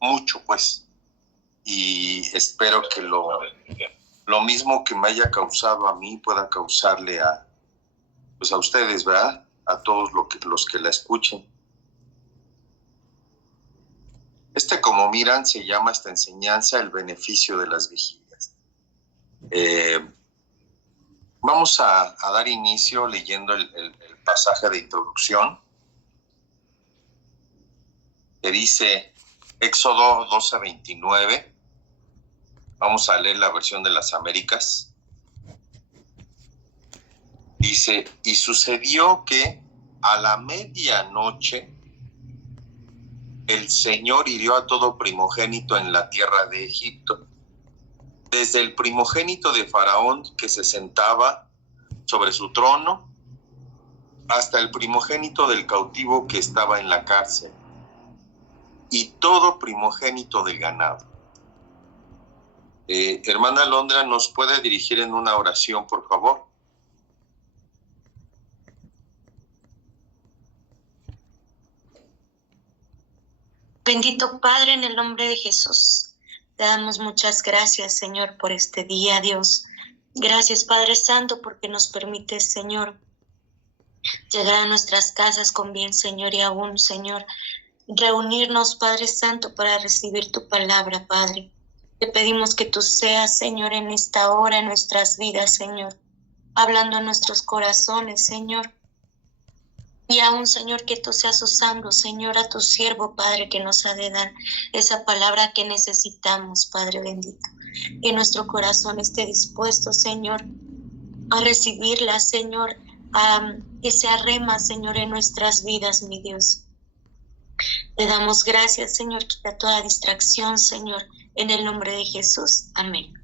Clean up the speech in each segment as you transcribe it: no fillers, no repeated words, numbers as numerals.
mucho, pues, y espero que lo mismo que me haya causado a mí pueda causarle a ustedes, ¿verdad? A todos los que la escuchen. Como miran, se llama esta enseñanza el beneficio de las vigilias. Vamos a dar inicio leyendo el pasaje de introducción que dice Éxodo 12:29. Vamos a leer la versión de las Américas. Dice: y sucedió que a la medianoche el Señor hirió a todo primogénito en la tierra de Egipto, desde el primogénito de Faraón que se sentaba sobre su trono, hasta el primogénito del cautivo que estaba en la cárcel, y todo primogénito del ganado. Hermana Londra, ¿nos puede dirigir en una oración, por favor? Bendito Padre, en el nombre de Jesús, te damos muchas gracias, Señor, por este día, Dios. Gracias, Padre Santo, porque nos permites, Señor, llegar a nuestras casas con bien, Señor, y aún, Señor, reunirnos, Padre Santo, para recibir tu palabra, Padre. Te pedimos que tú seas, Señor, en esta hora, en nuestras vidas, Señor, hablando a nuestros corazones, Señor. Y aún, Señor, que tú seas usando, Señor, a tu siervo, Padre, que nos ha de dar esa palabra que necesitamos, Padre bendito. Que nuestro corazón esté dispuesto, Señor, a recibirla, Señor, que sea rema, Señor, en nuestras vidas, mi Dios. Te damos gracias, Señor, quita toda distracción, Señor, en el nombre de Jesús. Amén.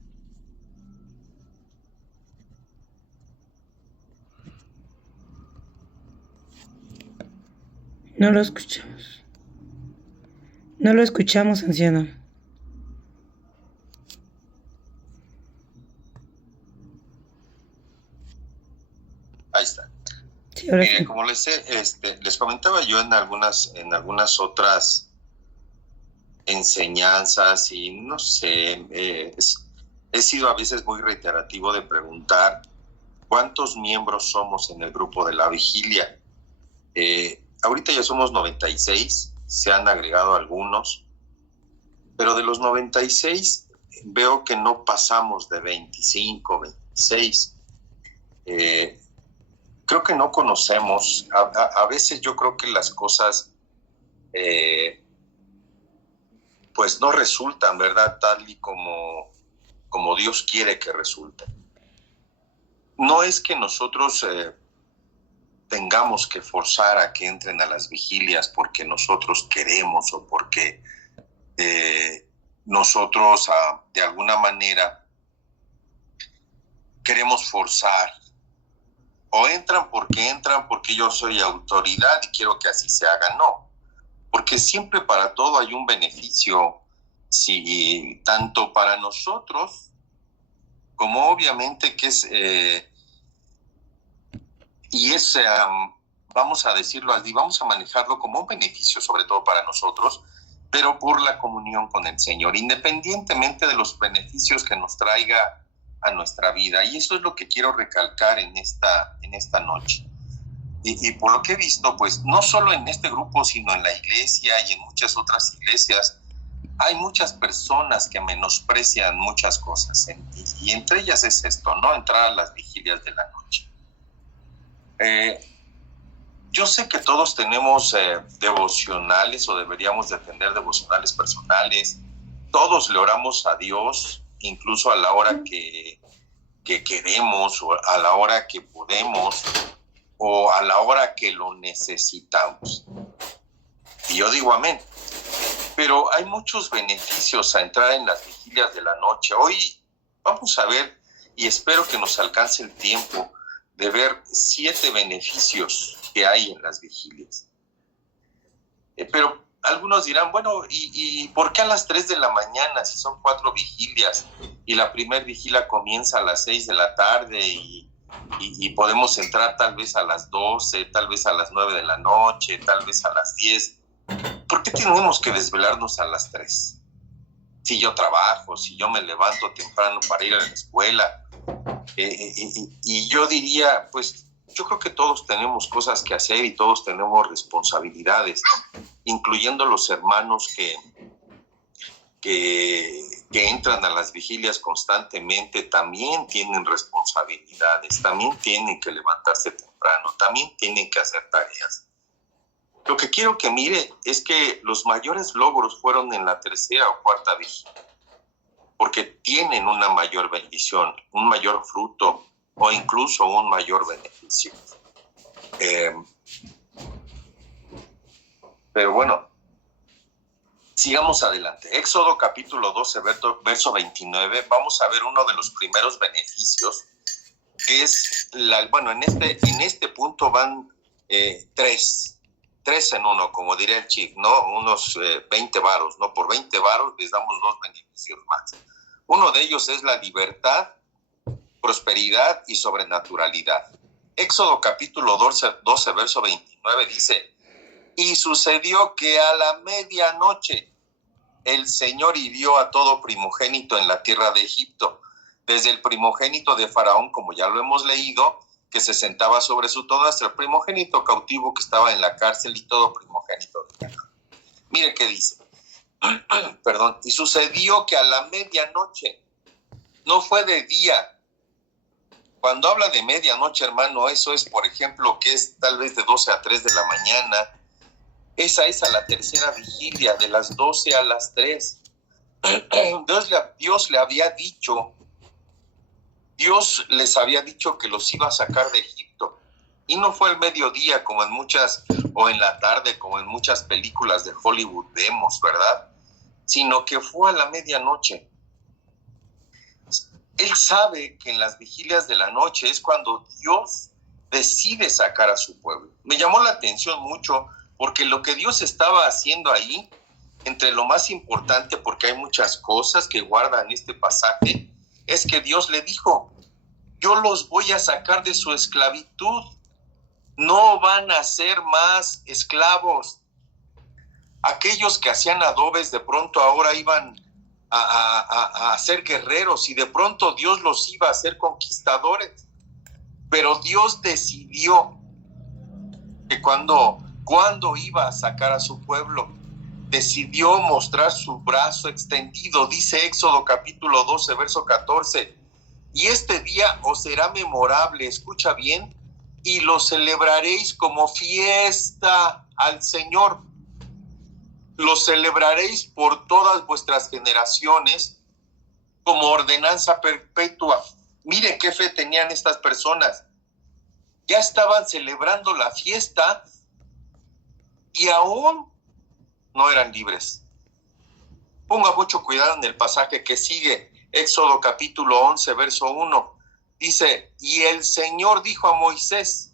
No lo escuchamos. No lo escuchamos, anciano. Ahí está. Sí, ahora Miren, sí. como les comentaba yo en algunas otras enseñanzas, y no sé, he sido a veces muy reiterativo de preguntar cuántos miembros somos en el grupo de la vigilia. Ahorita ya somos 96, se han agregado algunos, pero de los 96 veo que no pasamos de 25, 26. Creo que no conocemos, a veces yo creo que las cosas pues no resultan, ¿verdad? Tal y como Dios quiere que resulten. No es que nosotros tengamos que forzar a que entren a las vigilias porque nosotros queremos o porque nosotros de alguna manera queremos forzar. O entran porque yo soy autoridad y quiero que así se haga. No, porque siempre para todo hay un beneficio, sí, tanto para nosotros como obviamente que es vamos a decirlo así, vamos a manejarlo como un beneficio sobre todo para nosotros, pero por la comunión con el Señor, independientemente de los beneficios que nos traiga a nuestra vida. Y eso es lo que quiero recalcar en esta noche. Y por lo que he visto, pues no solo en este grupo, sino en la iglesia y en muchas otras iglesias, hay muchas personas que menosprecian muchas cosas, y entre ellas es esto, ¿no? Entrar a las vigilias de la noche. Yo sé que todos tenemos devocionales, o deberíamos de tener devocionales personales. Todos le oramos a Dios, incluso a la hora que queremos, o a la hora que podemos, o a la hora que lo necesitamos. Y yo digo amén. Pero hay muchos beneficios a entrar en las vigilias de la noche. Hoy vamos a ver, y espero que nos alcance el tiempo de ver 7 beneficios que hay en las vigilias. Pero algunos dirán, bueno, ¿y por qué a las 3 de la mañana si son 4 vigilias? Y la primera vigilia comienza a las 6 de la tarde y podemos entrar tal vez a las 12, tal vez a las 9 de la noche, tal vez a las 10. ¿Por qué tenemos que desvelarnos a las 3? Si yo trabajo, si yo me levanto temprano para ir a la escuela. Y yo diría, pues, yo creo que todos tenemos cosas que hacer y todos tenemos responsabilidades, incluyendo los hermanos que entran a las vigilias constantemente, también tienen responsabilidades, también tienen que levantarse temprano, también tienen que hacer tareas. Lo que quiero que mire es que los mayores logros fueron en la tercera o cuarta vigilia, porque tienen una mayor bendición, un mayor fruto o incluso un mayor beneficio. Pero bueno, sigamos adelante. Éxodo capítulo 12, verso 29, vamos a ver uno de los primeros beneficios, que es, en este punto van tres en uno, como diría el chief, ¿no? Unos 20 varos, ¿no? Por 20 varos les damos 2 beneficios más. Uno de ellos es la libertad, prosperidad y sobrenaturalidad. Éxodo capítulo 12, verso 29 dice: y sucedió que a la medianoche el Señor hirió a todo primogénito en la tierra de Egipto, desde el primogénito de Faraón, como ya lo hemos leído, que se sentaba sobre su trono, hasta el primogénito cautivo que estaba en la cárcel, y todo primogénito de tierra. Mire qué dice. Perdón. Y sucedió que a la medianoche, no fue de día. Cuando habla de medianoche, hermano, eso es, por ejemplo, que es tal vez de 12 a 3 de la mañana. Esa es a la tercera vigilia, de las 12 a las 3. Dios le había dicho, Dios les había dicho que los iba a sacar de Egipto. Y no fue el mediodía como en muchas, o en la tarde como en muchas películas de Hollywood vemos, ¿verdad? Sino que fue a la medianoche. Él sabe que en las vigilias de la noche es cuando Dios decide sacar a su pueblo. Me llamó la atención mucho porque lo que Dios estaba haciendo ahí, entre lo más importante, porque hay muchas cosas que guardan este pasaje, es que Dios le dijo: yo los voy a sacar de su esclavitud. No van a ser más esclavos. Aquellos que hacían adobes de pronto ahora iban a ser guerreros, y de pronto Dios los iba a hacer conquistadores. Pero Dios decidió que cuando iba a sacar a su pueblo, decidió mostrar su brazo extendido. Dice Éxodo capítulo 12, verso 14: y este día os será memorable, escucha bien, y lo celebraréis como fiesta al Señor. Lo celebraréis por todas vuestras generaciones como ordenanza perpetua. Mire qué fe tenían estas personas. Ya estaban celebrando la fiesta y aún no eran libres. Ponga mucho cuidado en el pasaje que sigue, Éxodo capítulo 11, verso 1. Dice: y el Señor dijo a Moisés: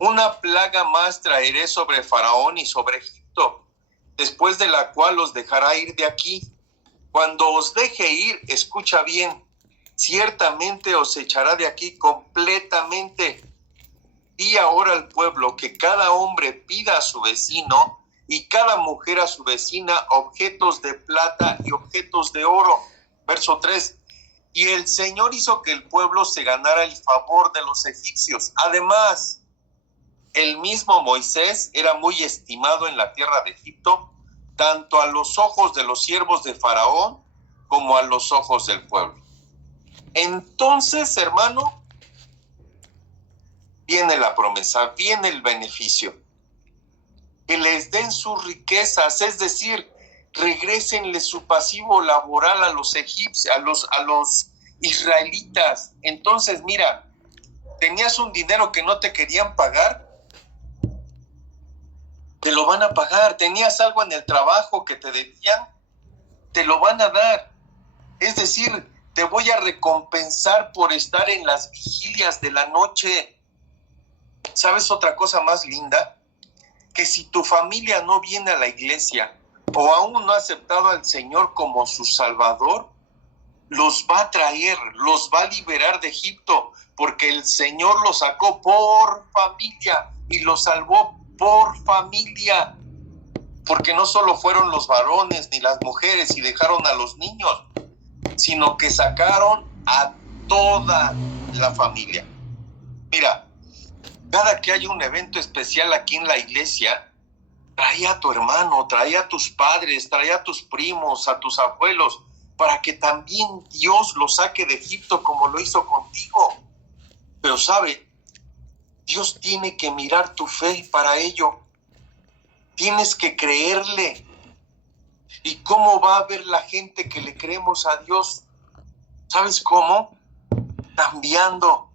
una plaga más traeré sobre Faraón y sobre Egipto, después de la cual os dejará ir de aquí. Cuando os deje ir, escucha bien, ciertamente os echará de aquí completamente. Di ahora al pueblo que cada hombre pida a su vecino y cada mujer a su vecina objetos de plata y objetos de oro. Verso 3. Y el Señor hizo que el pueblo se ganara el favor de los egipcios. Además, el mismo Moisés era muy estimado en la tierra de Egipto, tanto a los ojos de los siervos de Faraón como a los ojos del pueblo. Entonces, hermano, viene la promesa, viene el beneficio. Que les den sus riquezas, es decir, regrésenle su pasivo laboral a los egipcios, a los israelitas. Entonces, mira, tenías un dinero que no te querían pagar, te lo van a pagar. Tenías algo en el trabajo que te debían, te lo van a dar. Es decir, te voy a recompensar por estar en las vigilias de la noche. ¿Sabes otra cosa más linda? Que si tu familia no viene a la iglesia o aún no ha aceptado al Señor como su Salvador, los va a traer, los va a liberar de Egipto, porque el Señor los sacó por familia y los salvó por familia. porque no solo fueron los varones ni las mujeres y dejaron a los niños, sino que sacaron a toda la familia. Mira, cada que hay un evento especial aquí en la iglesia, traía a tu hermano, traía a tus padres, traía a tus primos, a tus abuelos, para que también Dios los saque de Egipto como lo hizo contigo. Pero sabe, Dios tiene que mirar tu fe para ello. Tienes que creerle. ¿Y cómo va a ver la gente que le creemos a Dios? ¿Sabes cómo? Cambiando.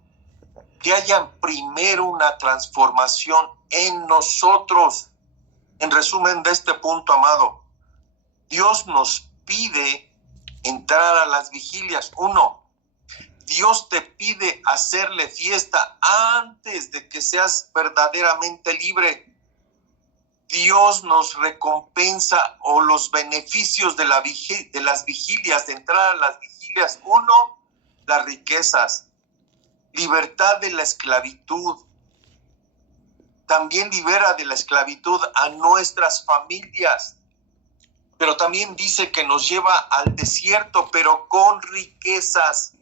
Que haya primero una transformación en nosotros. En resumen de este punto, amado, Dios nos pide entrar a las vigilias. 1, Dios te pide hacerle fiesta antes de que seas verdaderamente libre. Dios nos recompensa o los beneficios de las vigilias, de entrar a las vigilias. 1, las riquezas, libertad de la esclavitud. También libera de la esclavitud a nuestras familias. Pero también dice que nos lleva al desierto, pero con riquezas,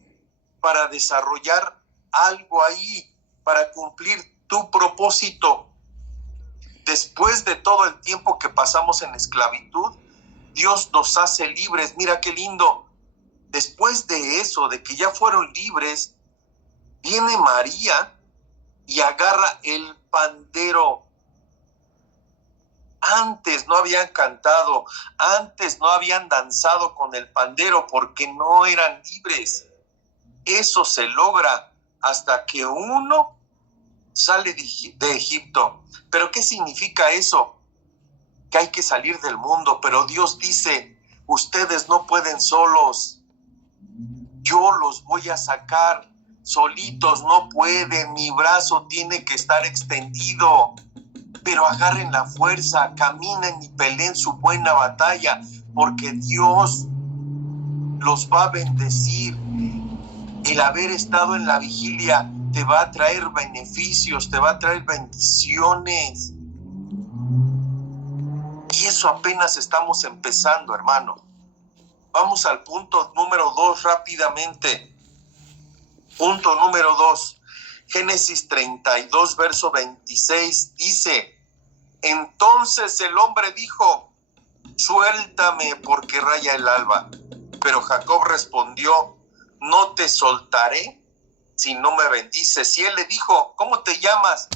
para desarrollar algo ahí, para cumplir tu propósito. Después de todo el tiempo que pasamos en esclavitud, Dios nos hace libres. Mira qué lindo. Después de eso, de que ya fueron libres, viene María y agarra el pandero. Antes no habían cantado, antes no habían danzado con el pandero porque no eran libres. Eso se logra hasta que uno sale de Egipto. ¿Pero qué significa eso? Que hay que salir del mundo, pero Dios dice, ustedes no pueden solos. Yo los voy a sacar, solitos no pueden, mi brazo tiene que estar extendido. Pero agarren la fuerza, caminen y peleen su buena batalla, porque Dios los va a bendecir. El haber estado en la vigilia te va a traer beneficios, te va a traer bendiciones. Y eso apenas estamos empezando, hermano. Vamos al punto número 2 rápidamente. Punto número 2. Génesis 32, verso 26 dice: entonces el hombre dijo, suéltame porque raya el alba. Pero Jacob respondió, no te soltaré si no me bendices. Y él le dijo, ¿cómo te llamas?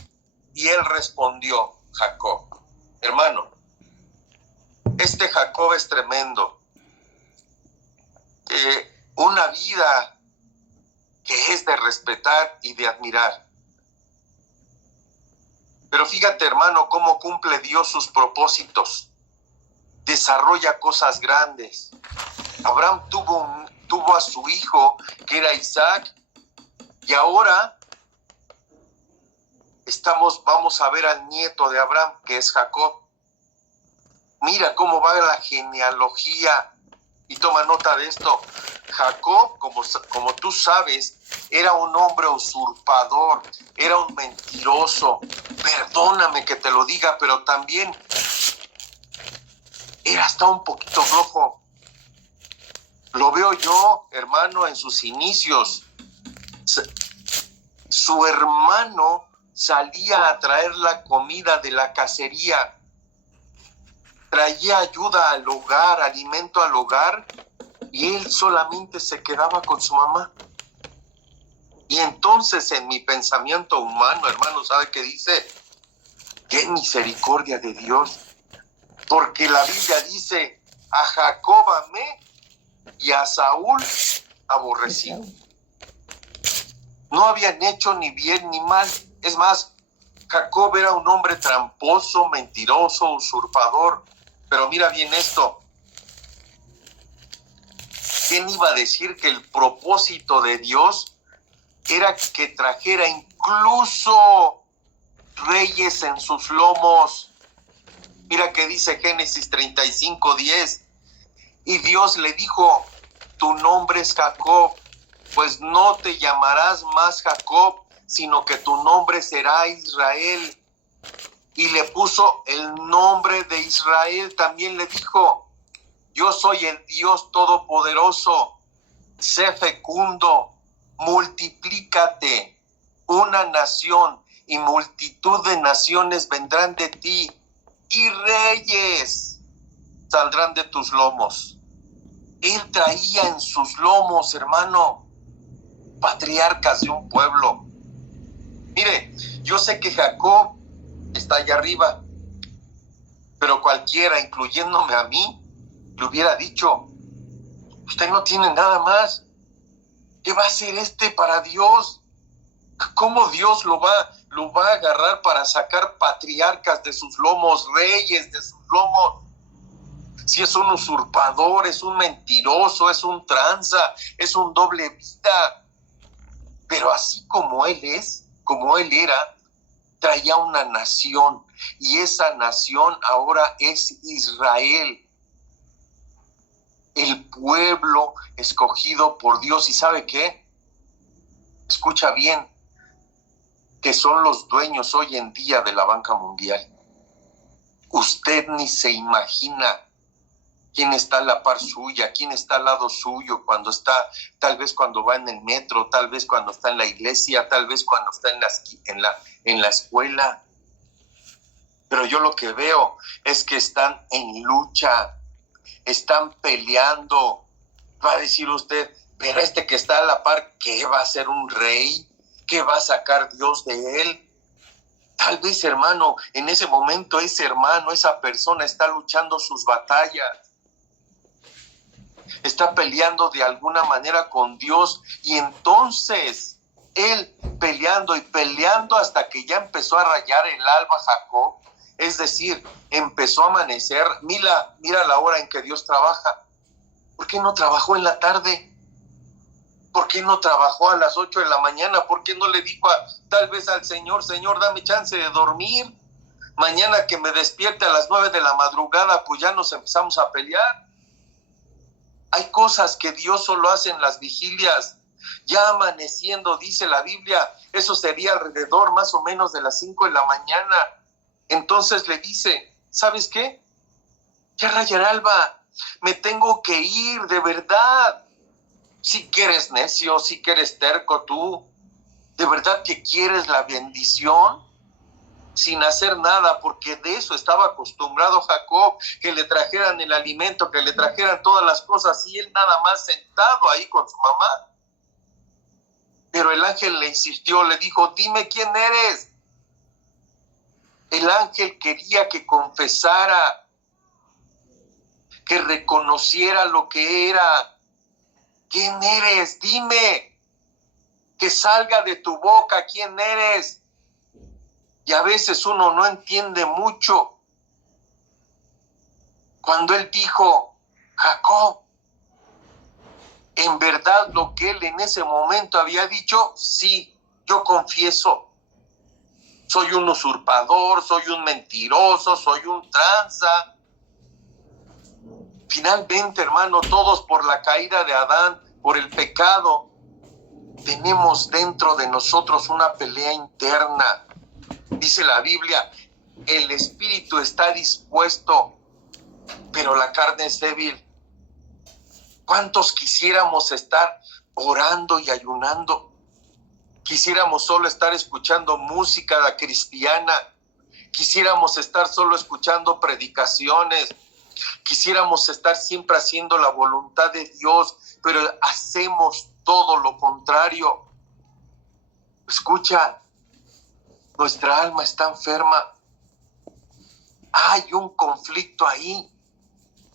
Y él respondió, Jacob. Hermano, este Jacob es tremendo. Una vida que es de respetar y de admirar. Pero fíjate, hermano, cómo cumple Dios sus propósitos. Desarrolla cosas grandes. Abraham tuvo a su hijo, que era Isaac, y ahora vamos a ver al nieto de Abraham, que es Jacob. Mira cómo va la genealogía, y toma nota de esto. Jacob, como tú sabes, era un hombre usurpador, era un mentiroso. Perdóname que te lo diga, pero también era hasta un poquito flojo. Lo veo yo, hermano, en sus inicios. Su hermano salía a traer la comida de la cacería, traía ayuda al hogar, alimento al hogar, y él solamente se quedaba con su mamá. Y entonces en mi pensamiento humano, hermano, ¿sabe qué dice? ¡Qué misericordia de Dios! Porque la Biblia dice, a Jacob amé y a Saúl aborrecí. No habían hecho ni bien ni mal. Es más, Jacob era un hombre tramposo, mentiroso, usurpador. Pero mira bien esto. ¿Quién iba a decir que el propósito de Dios era que trajera incluso reyes en sus lomos? Mira que dice Génesis 35:10. Y Dios le dijo, tu nombre es Jacob, pues no te llamarás más Jacob, sino que tu nombre será Israel, y le puso el nombre de Israel. También le dijo: yo soy el Dios Todopoderoso, sé fecundo, multiplícate, una nación y multitud de naciones vendrán de ti, y reyes saldrán de tus lomos. Él traía en sus lomos, hermano, patriarcas de un pueblo. Mire, yo sé que Jacob está allá arriba, pero cualquiera, incluyéndome a mí, le hubiera dicho: usted no tiene nada más. ¿Qué va a hacer para Dios? ¿Cómo Dios lo va a agarrar para sacar patriarcas de sus lomos, reyes de sus lomos? Si es un usurpador, es un mentiroso, es un tranza, es un doble vida. Pero así como él es, como él era, traía una nación, y esa nación ahora es Israel, el pueblo escogido por Dios. ¿Y sabe qué? Escucha bien, que son los dueños hoy en día de la banca mundial. Usted ni se imagina quién está a la par suya, quién está al lado suyo cuando está, tal vez cuando va en el metro, tal vez cuando está en la iglesia, tal vez cuando está en la escuela. Pero yo lo que veo es que están en lucha, están peleando. Va a decir usted: pero que está a la par, ¿qué va a ser un rey? ¿Qué va a sacar Dios de él? Tal vez, hermano, en ese momento ese hermano, esa persona está luchando sus batallas, está peleando de alguna manera con Dios, y entonces él peleando y peleando hasta que ya empezó a rayar el alba Jacob, es decir, empezó a amanecer. Mira la hora en que Dios trabaja. ¿Por qué no trabajó en la tarde? ¿Por qué no trabajó a las 8 de la mañana? ¿Por qué no le dijo tal vez al Señor: Señor, dame chance de dormir? Mañana que me despierte a las 9 de la madrugada, pues ya nos empezamos a pelear. Hay cosas que Dios solo hace en las vigilias. Ya amaneciendo, dice la Biblia, eso sería alrededor más o menos de las 5 de la mañana. Entonces le dice: ¿sabes qué? Ya rayará alba, me tengo que ir, de verdad. Si que eres necio, si que eres terco tú, ¿de verdad que quieres la bendición sin hacer nada? Porque de eso estaba acostumbrado Jacob, que le trajeran el alimento, que le trajeran todas las cosas, y él nada más sentado ahí con su mamá. Pero el ángel le insistió, le dijo: dime quién eres. El ángel quería que confesara, que reconociera lo que era. ¿Quién eres? Dime, que salga de tu boca quién eres. Y a veces uno no entiende mucho. Cuando él dijo: Jacob, ¿en verdad lo que él en ese momento había dicho? Sí, yo confieso. Soy un usurpador, soy un mentiroso, soy un tranza. Finalmente, hermano, todos por la caída de Adán, por el pecado, tenemos dentro de nosotros una pelea interna. Dice la Biblia: el espíritu está dispuesto, pero la carne es débil. ¿Cuántos quisiéramos estar orando y ayunando? Quisiéramos solo estar escuchando música cristiana. Quisiéramos estar solo escuchando predicaciones. Quisiéramos estar siempre haciendo la voluntad de Dios, pero hacemos todo lo contrario. Escucha, nuestra alma está enferma. Hay un conflicto ahí.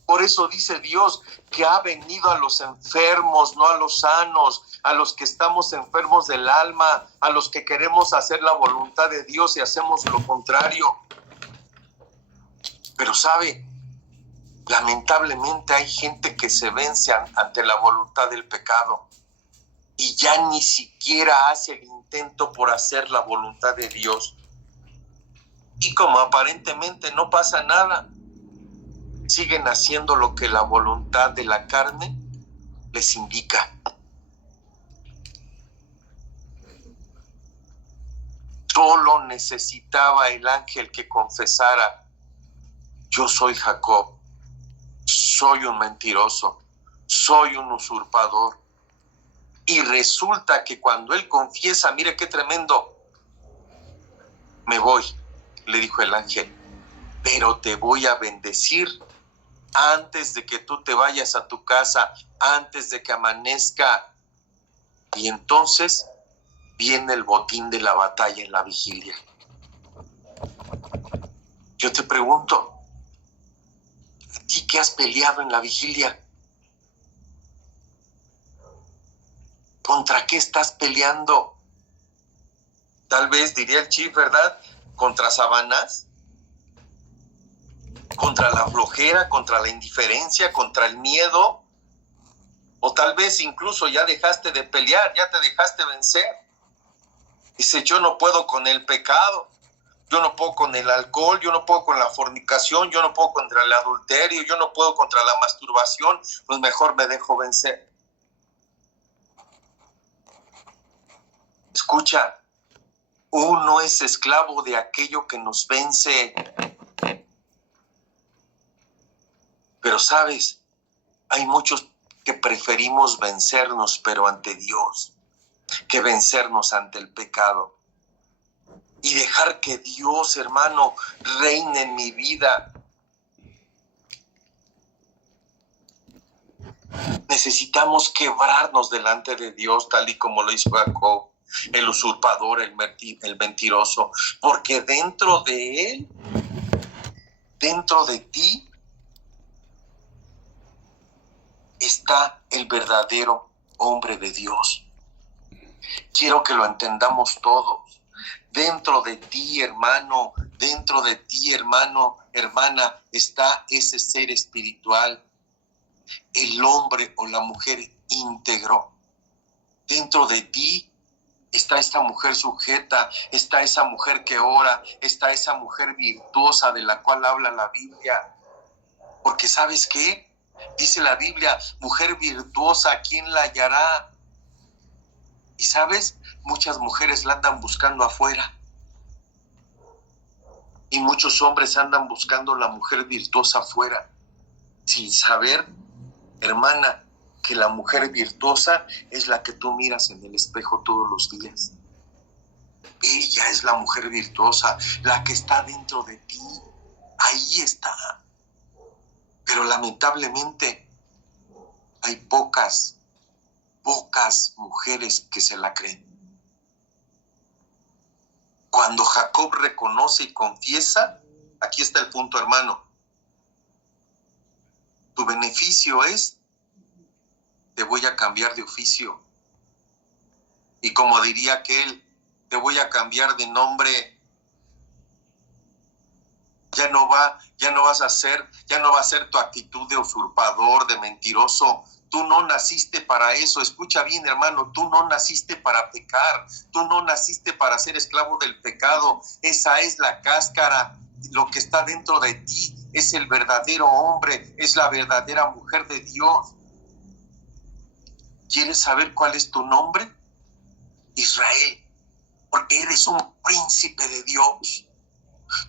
Por eso dice Dios que ha venido a los enfermos, no a los sanos, a los que estamos enfermos del alma, a los que queremos hacer la voluntad de Dios y hacemos lo contrario. Pero sabe, lamentablemente hay gente que se vence ante la voluntad del pecado y ya ni siquiera hace el intento por hacer la voluntad de Dios. Y como aparentemente no pasa nada, siguen haciendo lo que la voluntad de la carne les indica. Solo necesitaba el ángel que confesara: yo soy Jacob, soy un mentiroso, soy un usurpador. Y resulta que cuando él confiesa, mire qué tremendo: me voy, le dijo el ángel, pero te voy a bendecir antes de que tú te vayas a tu casa, antes de que amanezca. Y entonces viene el botín de la batalla en la vigilia. Yo te pregunto, ¿a ti qué has peleado en la vigilia? ¿Contra qué estás peleando? Tal vez, diría el Chief, ¿verdad? ¿Contra Sabanás? ¿Contra la flojera? ¿Contra la indiferencia? ¿Contra el miedo? O tal vez incluso ya dejaste de pelear, ya te dejaste vencer. Dice: yo no puedo con el pecado, yo no puedo con el alcohol, yo no puedo con la fornicación, yo no puedo contra el adulterio, yo no puedo contra la masturbación, pues mejor me dejo vencer. Escucha, uno es esclavo de aquello que nos vence. Pero sabes, hay muchos que preferimos vencernos, pero ante Dios, que vencernos ante el pecado. Y dejar que Dios, hermano, reine en mi vida. Necesitamos quebrarnos delante de Dios, tal y como lo hizo Jacob, el usurpador, el mentiroso, porque dentro de él, dentro de ti, está el verdadero hombre de Dios. Quiero que lo entendamos todos. Dentro de ti, hermano, dentro de ti, hermana, está ese ser espiritual, el hombre o la mujer íntegro. Dentro de ti está esta mujer sujeta, está esa mujer que ora, está esa mujer virtuosa de la cual habla la Biblia. Porque ¿sabes qué? Dice la Biblia: mujer virtuosa, ¿quién la hallará? Y ¿sabes? Muchas mujeres la andan buscando afuera. Y muchos hombres andan buscando la mujer virtuosa afuera, sin saber, hermana, que la mujer virtuosa es la que tú miras en el espejo todos los días. Ella es la mujer virtuosa, la que está dentro de ti. Ahí está. Pero lamentablemente hay pocas mujeres que se la creen. Cuando Jacob reconoce y confiesa, aquí está el punto, hermano. Tu beneficio es: te voy a cambiar de oficio. Y como diría aquel, te voy a cambiar de nombre. Ya no va a ser tu actitud de usurpador, de mentiroso. Tú no naciste para eso. Escucha bien, hermano, tú no naciste para pecar. Tú no naciste para ser esclavo del pecado. Esa es la cáscara. Lo que está dentro de ti es el verdadero hombre, es la verdadera mujer de Dios. ¿Quieres saber cuál es tu nombre? Israel, porque eres un príncipe de Dios.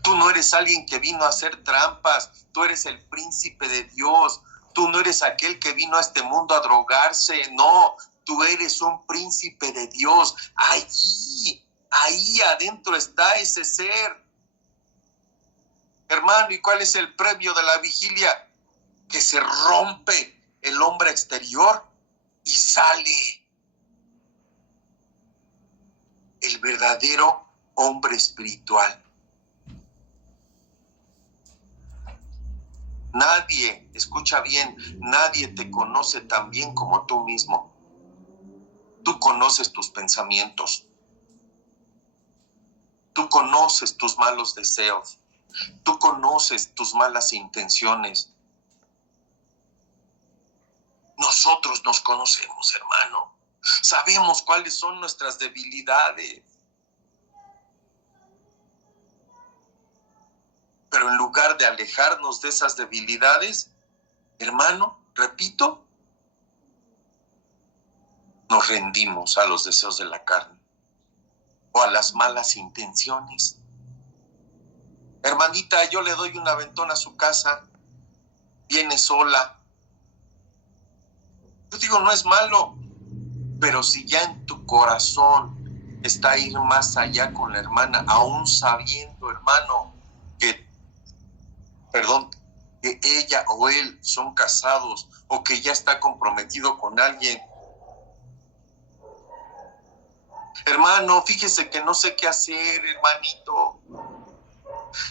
Tú no eres alguien que vino a hacer trampas, tú eres el príncipe de Dios. Tú no eres aquel que vino a este mundo a drogarse, no, tú eres un príncipe de Dios. Ahí adentro está ese ser. Hermano, ¿y cuál es el premio de la vigilia? Que se rompe el hombre exterior y sale el verdadero hombre espiritual. Nadie, escucha bien, nadie te conoce tan bien como tú mismo. Tú conoces tus pensamientos. Tú conoces tus malos deseos. Tú conoces tus malas intenciones. Nosotros nos conocemos, hermano. Sabemos cuáles son nuestras debilidades. Pero en lugar de alejarnos de esas debilidades, hermano, repito, nos rendimos a los deseos de la carne. o a las malas intenciones. Hermanita, yo le doy un aventón a su casa, viene sola. Yo digo, no es malo, pero si ya en tu corazón está ir más allá con la hermana, aún sabiendo, hermano, que ella o él son casados o que ya está comprometido con alguien. Hermano, fíjese que no sé qué hacer, hermanito.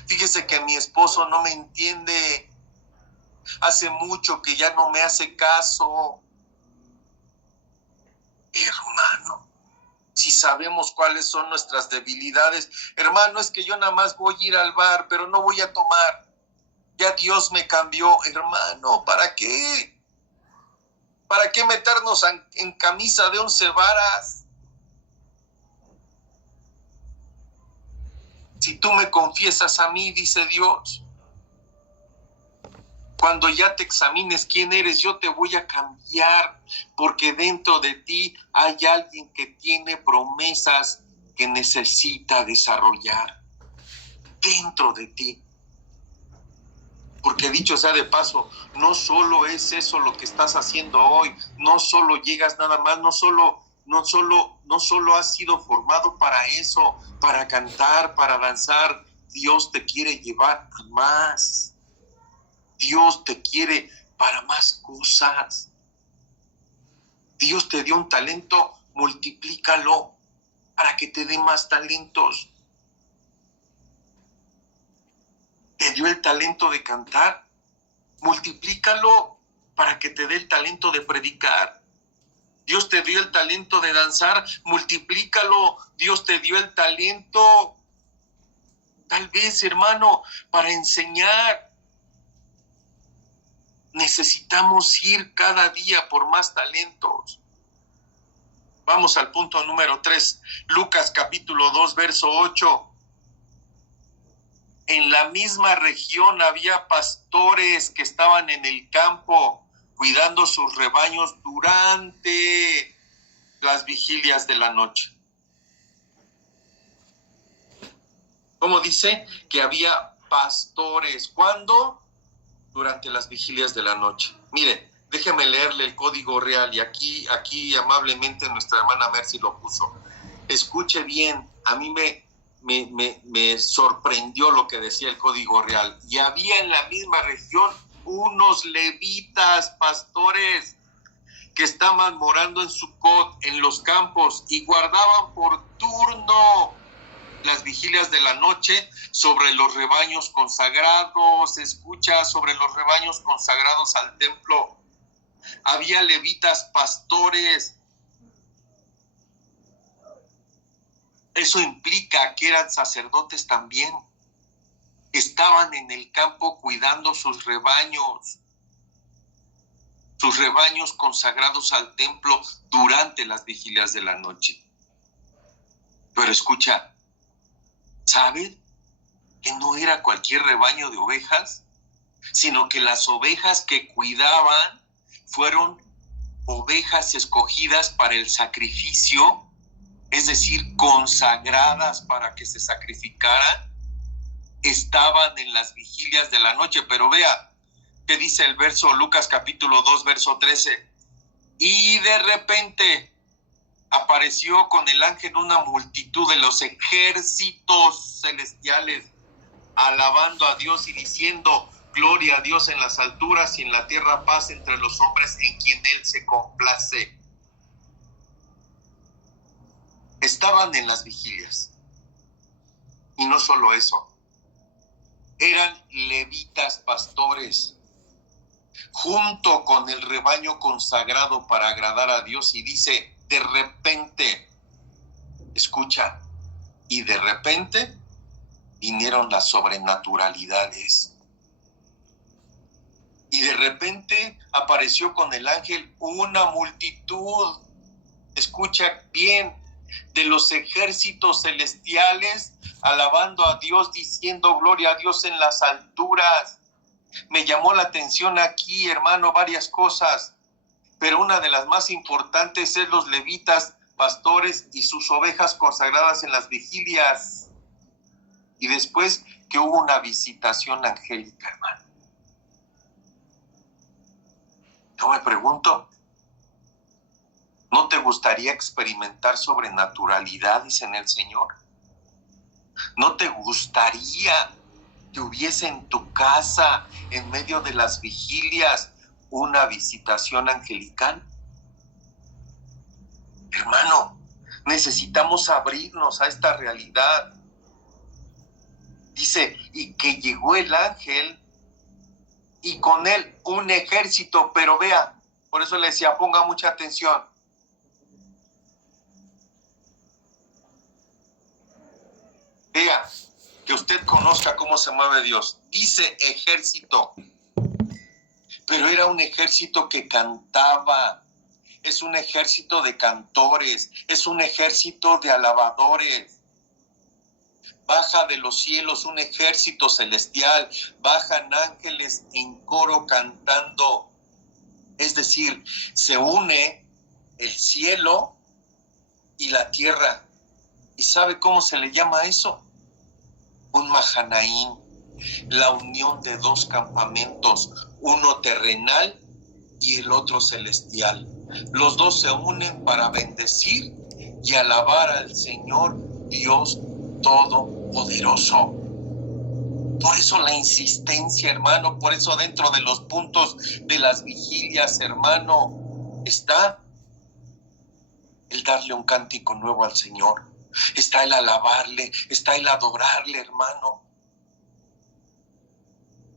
Fíjese que mi esposo no me entiende. Hace mucho que ya no me hace caso. Hermano, si sabemos cuáles son nuestras debilidades, hermano, es que yo nada más voy a ir al bar, pero no voy a tomar. Ya Dios me cambió, hermano, ¿para qué? ¿Para qué meternos en camisa de 11 varas? Si tú me confiesas a mí, dice Dios, cuando ya te examines quién eres, yo te voy a cambiar, porque dentro de ti hay alguien que tiene promesas que necesita desarrollar. Dentro de ti. Porque dicho sea de paso, no solo es eso lo que estás haciendo hoy, no solo llegas nada más, no solo has sido formado para eso, para cantar, para danzar. Dios te quiere llevar a más. Dios te quiere para más cosas. Dios te dio un talento, multiplícalo para que te dé más talentos. Te dio el talento de cantar, multiplícalo para que te dé el talento de predicar. Dios te dio el talento de danzar, multiplícalo. Dios te dio el talento, tal vez, hermano, para enseñar. Necesitamos ir cada día por más talentos. Vamos al punto número 3, Lucas capítulo 2, verso 8. En la misma región había pastores que estaban en el campo cuidando sus rebaños durante las vigilias de la noche. ¿Cómo dice? Que había pastores. ¿Cuándo? Durante las vigilias de la noche. Mire, déjeme leerle el código real y aquí amablemente nuestra hermana Mercy lo puso. Escuche bien, a mí me sorprendió lo que decía el código real. Y había en la misma región unos levitas, pastores, que estaban morando en Sucot, en los campos, y guardaban por turno las vigilias de la noche sobre los rebaños consagrados. Escucha, sobre los rebaños consagrados al templo. Había levitas, pastores. Eso implica que eran sacerdotes también. Estaban en el campo cuidando sus rebaños consagrados al templo durante las vigilias de la noche. Pero escucha, ¿sabes que no era cualquier rebaño de ovejas? Sino que las ovejas que cuidaban fueron ovejas escogidas para el sacrificio, es decir, consagradas para que se sacrificaran. Estaban en las vigilias de la noche. Pero vea qué dice el verso, Lucas capítulo 2, verso 13. Y de repente apareció con el ángel una multitud de los ejércitos celestiales, alabando a Dios y diciendo: gloria a Dios en las alturas y en la tierra paz entre los hombres en quien Él se complace. Estaban en las vigilias. Y no solo eso, eran levitas, pastores, junto con el rebaño consagrado para agradar a Dios. Y dice, de repente, escucha, y de repente vinieron las sobrenaturalidades. Y de repente apareció con el ángel una multitud, escucha bien, de los ejércitos celestiales, alabando a Dios, diciendo gloria a Dios en las alturas. Me llamó la atención aquí, hermano, varias cosas, pero una de las más importantes es los levitas, pastores y sus ovejas consagradas en las vigilias. Y después que hubo una visitación angélica, hermano. Yo me pregunto, ¿no te gustaría experimentar sobrenaturalidades en el Señor? ¿No te gustaría que hubiese en tu casa, en medio de las vigilias, una visitación angelical? Hermano, necesitamos abrirnos a esta realidad. Dice, y que llegó el ángel y con él un ejército, pero vea, por eso le decía, ponga mucha atención. Vea, que usted conozca cómo se mueve Dios. Dice ejército, pero era un ejército que cantaba. Es un ejército de cantores, es un ejército de alabadores. Baja de los cielos un ejército celestial, bajan ángeles en coro cantando. Es decir, se une el cielo y la tierra. ¿Y sabe cómo se le llama eso? Un Mahanaim, la unión de dos campamentos, uno terrenal y el otro celestial. Los dos se unen para bendecir y alabar al Señor Dios Todopoderoso. Por eso la insistencia, hermano, por eso dentro de los puntos de las vigilias, hermano, está el darle un cántico nuevo al Señor, está el alabarle, está el adorarle, hermano.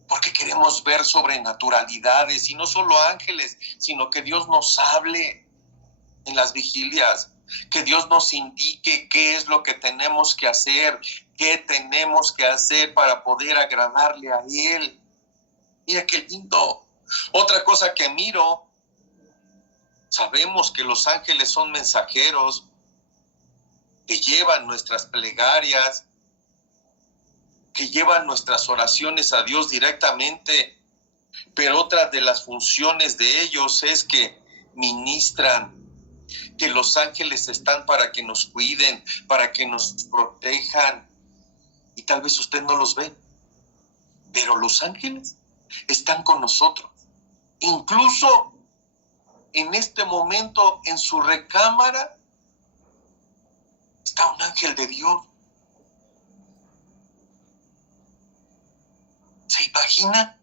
Porque queremos ver sobrenaturalidades, y no solo ángeles, sino que Dios nos hable en las vigilias, que Dios nos indique qué es lo que tenemos que hacer, qué tenemos que hacer para poder agradarle a Él. Mira qué lindo. Otra cosa que miro, sabemos que los ángeles son mensajeros que llevan nuestras plegarias, que llevan nuestras oraciones a Dios directamente, pero otra de las funciones de ellos es que ministran, que los ángeles están para que nos cuiden, para que nos protejan, y tal vez usted no los ve, pero los ángeles están con nosotros. Incluso en este momento en su recámara está un ángel de Dios. ¿Se imagina?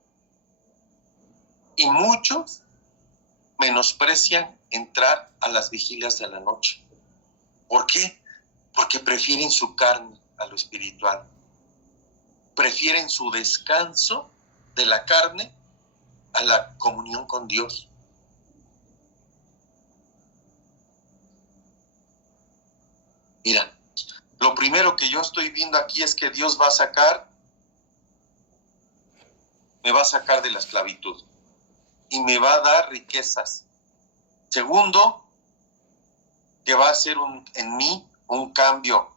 Y muchos menosprecian entrar a las vigilias de la noche. ¿Por qué? Porque prefieren su carne a lo espiritual. Prefieren su descanso de la carne a la comunión con Dios. Mira, lo primero que yo estoy viendo aquí es que Dios me va a sacar de la esclavitud y me va a dar riquezas. Segundo, que va a hacer en mí un cambio,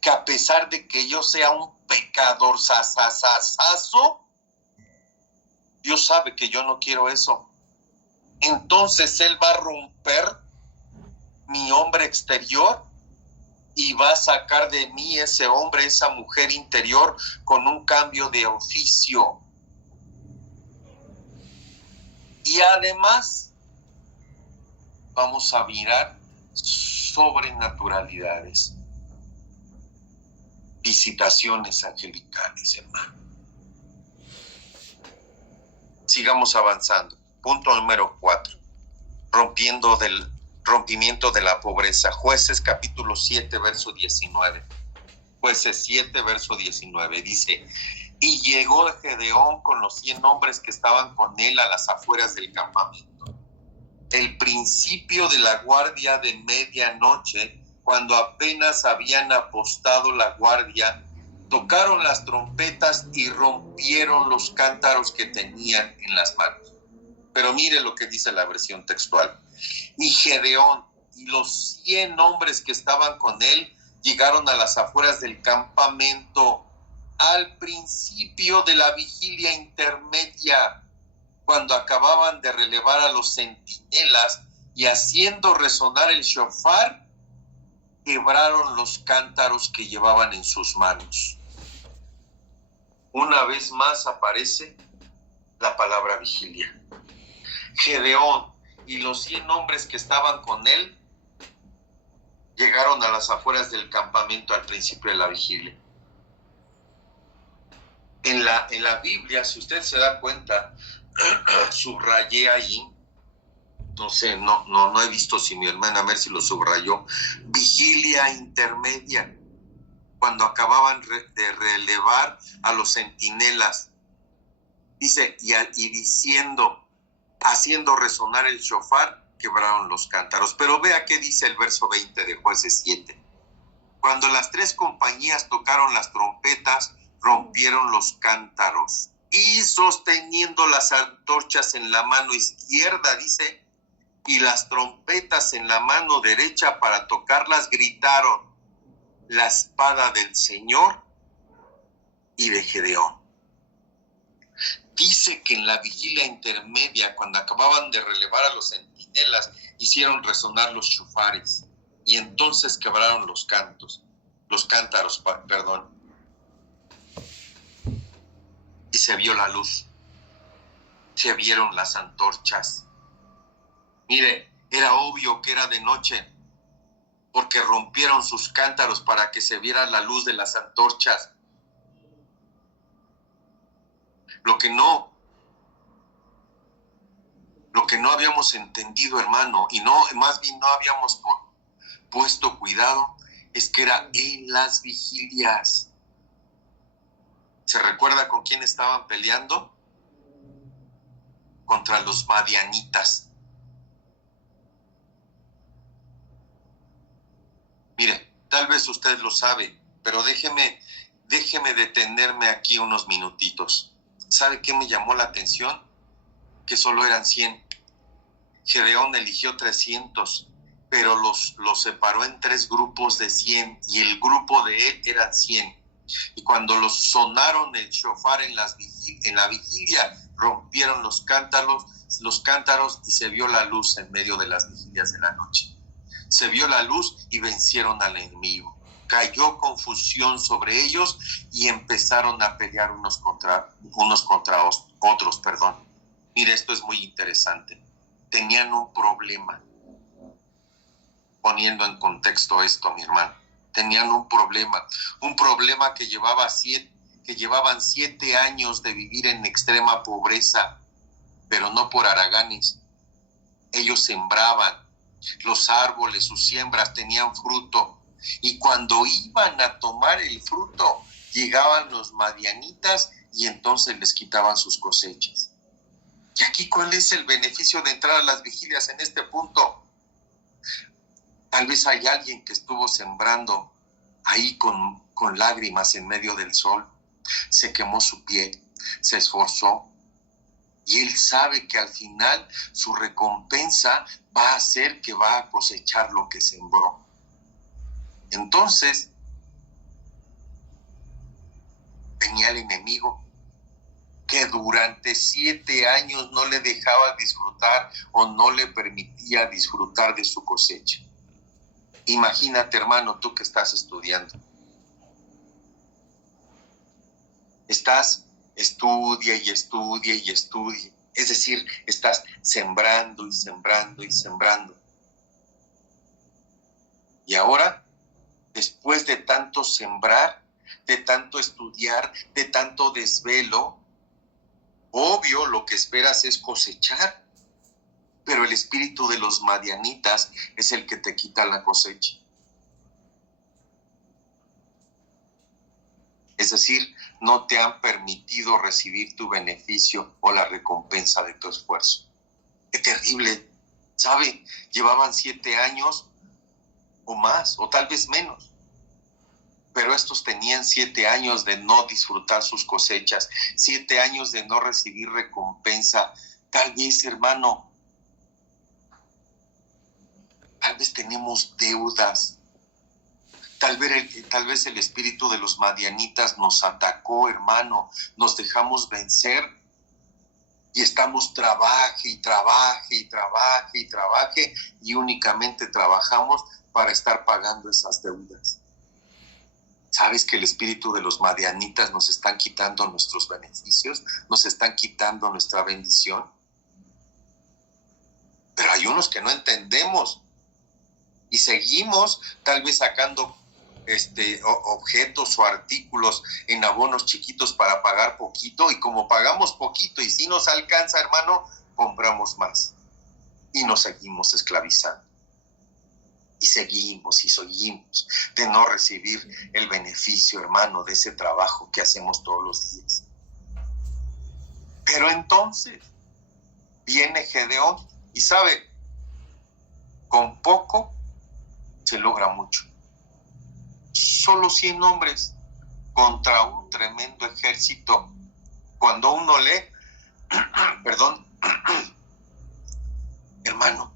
que a pesar de que yo sea un pecador sasasasazo, Dios sabe que yo no quiero eso. Entonces Él va a romper mi hombre exterior y va a sacar de mí ese hombre, esa mujer interior, con un cambio de oficio. Y además vamos a mirar sobrenaturalidades, visitaciones angelicales, hermano. Sigamos avanzando. Punto número 4. Rompimiento de la pobreza. Jueces capítulo 7, verso 19. Jueces 7, verso 19. Dice: y llegó Gedeón con los 100 hombres que estaban con él a las afueras del campamento. El principio de la guardia de medianoche, cuando apenas habían apostado la guardia, tocaron las trompetas y rompieron los cántaros que tenían en las manos. Pero mire lo que dice la versión textual. Y Gedeón y los 100 hombres que estaban con él llegaron a las afueras del campamento al principio de la vigilia intermedia, cuando acababan de relevar a los centinelas, y haciendo resonar el shofar, quebraron los cántaros que llevaban en sus manos. Una vez más aparece la palabra vigilia. Gedeón y los 100 hombres que estaban con él llegaron a las afueras del campamento al principio de la vigilia. En la Biblia, si usted se da cuenta, subrayé ahí, no sé, no he visto si mi hermana Mercy lo subrayó, vigilia intermedia, cuando acababan de relevar a los centinelas. Dice, y diciendo, haciendo resonar el shofar, quebraron los cántaros. Pero vea qué dice el verso 20 de Jueces 7. Cuando las 3 compañías tocaron las trompetas, rompieron los cántaros y sosteniendo las antorchas en la mano izquierda, dice, y las trompetas en la mano derecha para tocarlas, gritaron: la espada del Señor y de Gedeón. Dice que en la vigilia intermedia, cuando acababan de relevar a los centinelas, hicieron resonar los shofares y entonces quebraron los cántaros, y se vio la luz, se vieron las antorchas. Mire, era obvio que era de noche, porque rompieron sus cántaros para que se viera la luz de las antorchas. Lo que no habíamos entendido, hermano, y más bien no habíamos puesto cuidado, es que era en las vigilias. ¿Se recuerda con quién estaban peleando? Contra los madianitas. Mire, tal vez usted lo sabe, pero déjeme detenerme aquí unos minutitos. ¿Sabe qué me llamó la atención? Que solo eran 100. Gedeón eligió 300, pero los separó en 3 grupos de 100, y el grupo de él eran 100. Y cuando los sonaron el shofar en la vigilia, rompieron los cántaros y se vio la luz en medio de las vigilias de la noche. Se vio la luz y vencieron al enemigo. Cayó confusión sobre ellos y empezaron a pelear unos contra otros. Mire, esto es muy interesante. Tenían un problema. Poniendo en contexto esto, mi hermano. Tenían un problema que llevaban 7 años de vivir en extrema pobreza, pero no por haraganes. Ellos sembraban, los árboles, sus siembras tenían fruto, y cuando iban a tomar el fruto, llegaban los madianitas y entonces les quitaban sus cosechas. ¿Y aquí cuál es el beneficio de entrar a las vigilias en este punto? Tal vez hay alguien que estuvo sembrando ahí con lágrimas en medio del sol. Se quemó su piel, se esforzó. Y él sabe que al final su recompensa va a ser que va a cosechar lo que sembró. Entonces, venía el enemigo que durante 7 años no le dejaba disfrutar o no le permitía disfrutar de su cosecha. Imagínate, hermano, tú que estás estudiando. Estudia y estudia y estudia. Es decir, estás sembrando y sembrando y sembrando. Y ahora, después de tanto sembrar, de tanto estudiar, de tanto desvelo, obvio lo que esperas es cosechar. Pero el espíritu de los madianitas es el que te quita la cosecha. Es decir, no te han permitido recibir tu beneficio o la recompensa de tu esfuerzo. ¡Qué terrible! ¿Sabe? Llevaban 7 años o más, o tal vez menos. Pero estos tenían 7 años de no disfrutar sus cosechas, 7 años de no recibir recompensa. Tal vez, hermano, tal vez tenemos deudas. Tal vez el espíritu de los madianitas nos atacó, hermano. Nos dejamos vencer y estamos trabaje y únicamente trabajamos para estar pagando esas deudas. ¿Sabes que el espíritu de los madianitas nos están quitando nuestros beneficios? Nos están quitando nuestra bendición. Pero hay unos que no entendemos y seguimos tal vez sacando objetos o artículos en abonos chiquitos para pagar poquito, y como pagamos poquito y si nos alcanza, hermano, compramos más y nos seguimos esclavizando. Y seguimos de no recibir el beneficio, hermano, de ese trabajo que hacemos todos los días. Pero entonces viene Gedeón y sabe, con poco se logra mucho. Solo 100 hombres contra un tremendo ejército. Cuando uno lee, hermano,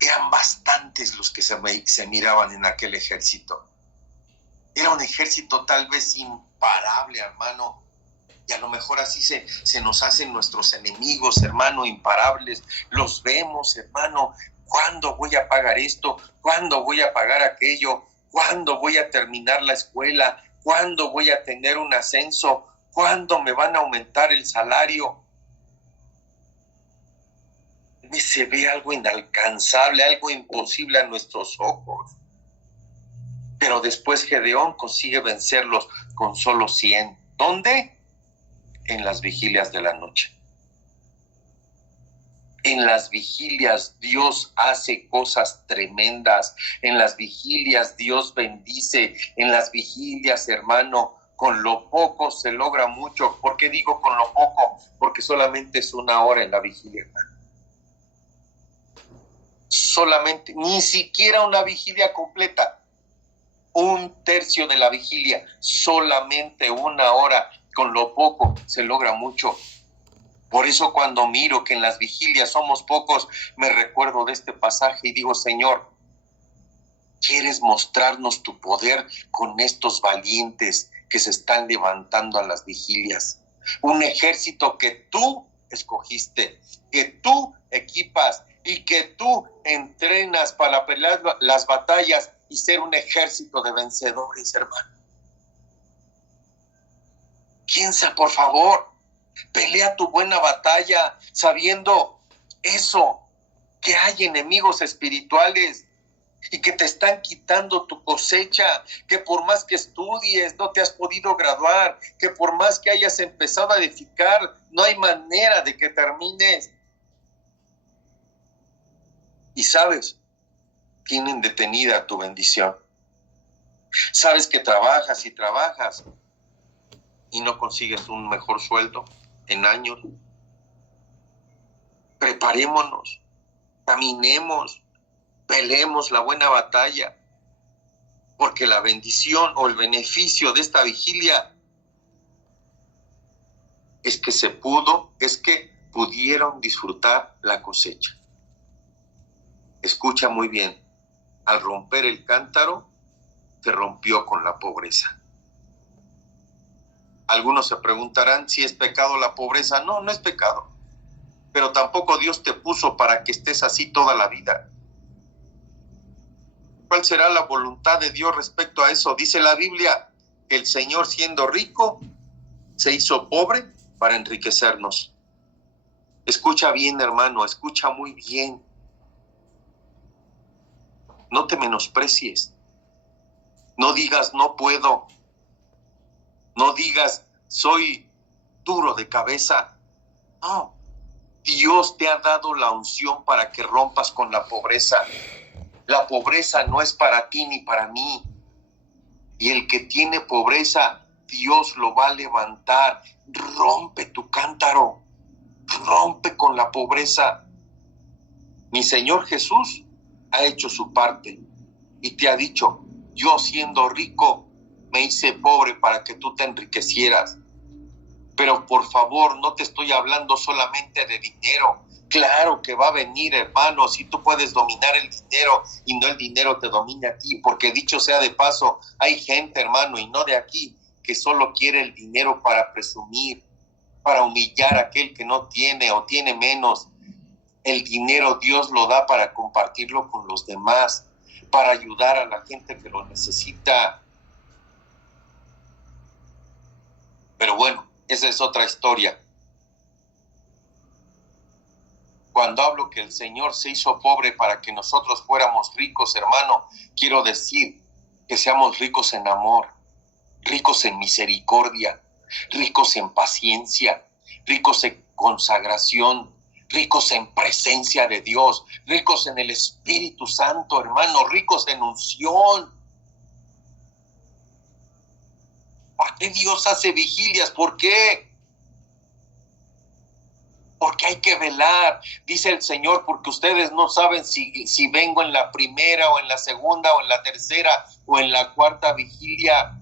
eran bastantes los que se miraban en aquel ejército. Era un ejército tal vez imparable, hermano. Y a lo mejor así se nos hacen nuestros enemigos, hermano, imparables. Los vemos, hermano. ¿Cuándo voy a pagar esto? ¿Cuándo voy a pagar aquello? ¿Cuándo voy a terminar la escuela? ¿Cuándo voy a tener un ascenso? ¿Cuándo me van a aumentar el salario? Se ve algo inalcanzable, algo imposible a nuestros ojos. Pero después Gedeón consigue vencerlos con solo 100. ¿Dónde? En las vigilias de la noche. En las vigilias Dios hace cosas tremendas. En las vigilias Dios bendice. En las vigilias, hermano, con lo poco se logra mucho. ¿Por qué digo con lo poco? Porque solamente es 1 hora en la vigilia, hermano. Solamente, ni siquiera una vigilia completa. 1/3 de la vigilia, solamente 1 hora. Con lo poco se logra mucho. Por eso cuando miro que en las vigilias somos pocos, me recuerdo de este pasaje y digo, Señor, ¿quieres mostrarnos tu poder con estos valientes que se están levantando a las vigilias? Un ejército que tú escogiste, que tú equipas y que tú entrenas para pelear las batallas y ser un ejército de vencedores, hermano. Piensa, por favor, pelea tu buena batalla sabiendo eso, que hay enemigos espirituales y que te están quitando tu cosecha, que por más que estudies no te has podido graduar, que por más que hayas empezado a edificar, no hay manera de que termines. Y sabes, tienen detenida tu bendición. Sabes que trabajas y trabajas y no consigues un mejor sueldo en años. Preparémonos, caminemos, peleemos la buena batalla, porque la bendición o el beneficio de esta vigilia es que pudieron disfrutar la cosecha. Escucha muy bien, al romper el cántaro, se rompió con la pobreza. Algunos se preguntarán si es pecado la pobreza. No, no es pecado. Pero tampoco Dios te puso para que estés así toda la vida. ¿Cuál será la voluntad de Dios respecto a eso? Dice la Biblia que el Señor, siendo rico, se hizo pobre para enriquecernos. Escucha bien, hermano, escucha muy bien. No te menosprecies. No digas no puedo. No digas soy duro de cabeza. No. Dios te ha dado la unción para que rompas con la pobreza. La pobreza no es para ti ni para mí. Y el que tiene pobreza, Dios lo va a levantar. Rompe tu cántaro. Rompe con la pobreza. Mi Señor Jesús ha hecho su parte y te ha dicho, yo siendo rico me hice pobre para que tú te enriquecieras. Pero por favor, no te estoy hablando solamente de dinero. Claro que va a venir, hermano, si tú puedes dominar el dinero y no el dinero te domina a ti, porque dicho sea de paso, hay gente, hermano, y no de aquí, que solo quiere el dinero para presumir, para humillar a aquel que no tiene o tiene menos. El dinero Dios lo da para compartirlo con los demás, para ayudar a la gente que lo necesita. Pero bueno, esa es otra historia. Cuando hablo que el Señor se hizo pobre para que nosotros fuéramos ricos, hermano, quiero decir que seamos ricos en amor, ricos en misericordia, ricos en paciencia, ricos en consagración, ricos en presencia de Dios, ricos en el Espíritu Santo, hermano, ricos en unción. ¿Por qué Dios hace vigilias? ¿Por qué? Porque hay que velar, dice el Señor, porque ustedes no saben si vengo en la primera o en la segunda o en la tercera o en la cuarta vigilia.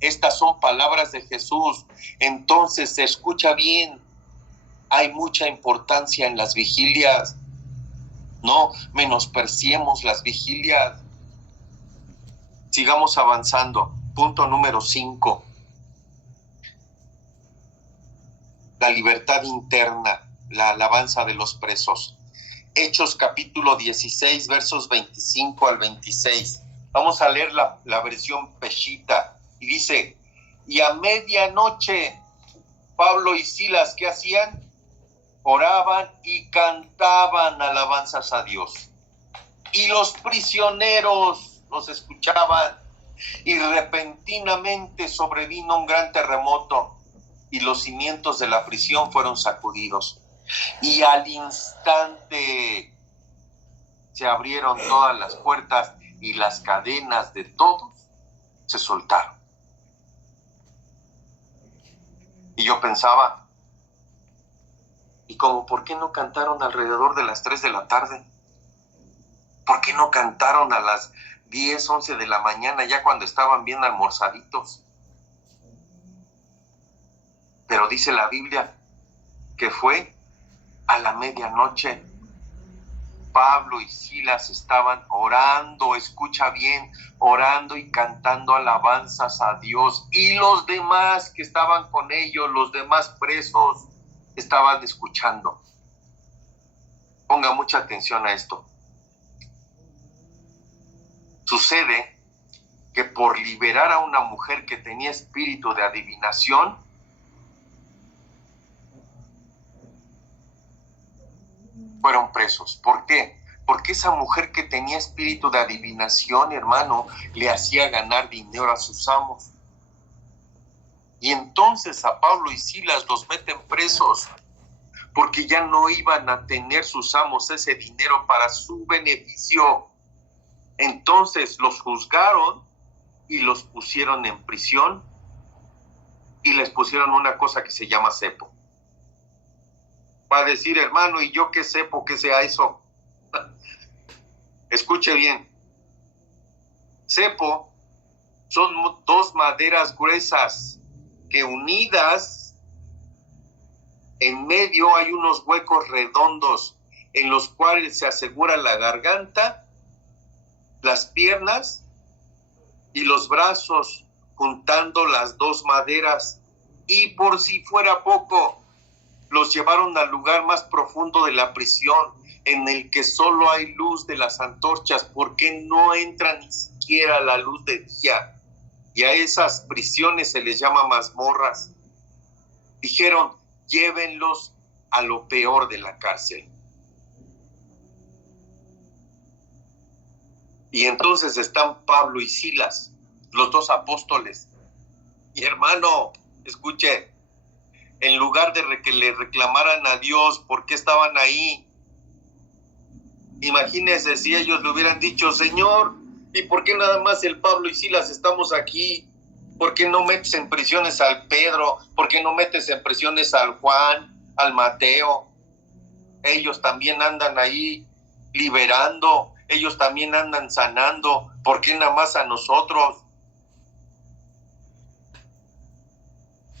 Estas son palabras de Jesús. Entonces, se escucha bien, hay mucha importancia en las vigilias. No menospreciemos las vigilias. Sigamos avanzando. Punto número 5. La libertad interna. La alabanza de los presos. Hechos capítulo 16, versos 25 al 26. Vamos a leer la versión Peshita. Y dice, y a medianoche, Pablo y Silas, ¿qué hacían? Oraban y cantaban alabanzas a Dios. Y los prisioneros los escuchaban. Y repentinamente sobrevino un gran terremoto. Y los cimientos de la prisión fueron sacudidos. Y al instante se abrieron todas las puertas y las cadenas de todos se soltaron. Y yo pensaba, ¿y cómo por qué no cantaron alrededor de las 3 de la tarde? ¿Por qué no cantaron a las 10, 11 de la mañana ya cuando estaban bien almorzaditos? Pero dice la Biblia que fue a la medianoche. Pablo y Silas estaban orando, escucha bien, orando y cantando alabanzas a Dios. Y los demás que estaban con ellos, los demás presos, estaban escuchando. Ponga mucha atención a esto. Sucede que por liberar a una mujer que tenía espíritu de adivinación, fueron presos. ¿Por qué? Porque esa mujer que tenía espíritu de adivinación, hermano, le hacía ganar dinero a sus amos. Y entonces a Pablo y Silas los meten presos, porque ya no iban a tener sus amos ese dinero para su beneficio. Entonces los juzgaron y los pusieron en prisión y les pusieron una cosa que se llama cepo. Va a decir, hermano, ¿y yo qué cepo que sea eso? Escuche bien. Cepo son 2 maderas gruesas que unidas en medio hay unos huecos redondos en los cuales se asegura la garganta, las piernas y los brazos, juntando las 2 maderas. Y por si fuera poco, los llevaron al lugar más profundo de la prisión, en el que solo hay luz de las antorchas, porque no entra ni siquiera la luz de día. Y a esas prisiones se les llama mazmorras. Dijeron, llévenlos a lo peor de la cárcel. Y entonces están Pablo y Silas, los 2 apóstoles. Y hermano, escuche, en lugar de que le reclamaran a Dios por qué estaban ahí, imagínense si ellos le hubieran dicho, Señor, ¿y por qué nada más el Pablo y Silas estamos aquí? ¿Por qué no metes en prisiones al Pedro? ¿Por qué no metes en prisiones al Juan, al Mateo? Ellos también andan ahí liberando, ellos también andan sanando. ¿Por qué nada más a nosotros?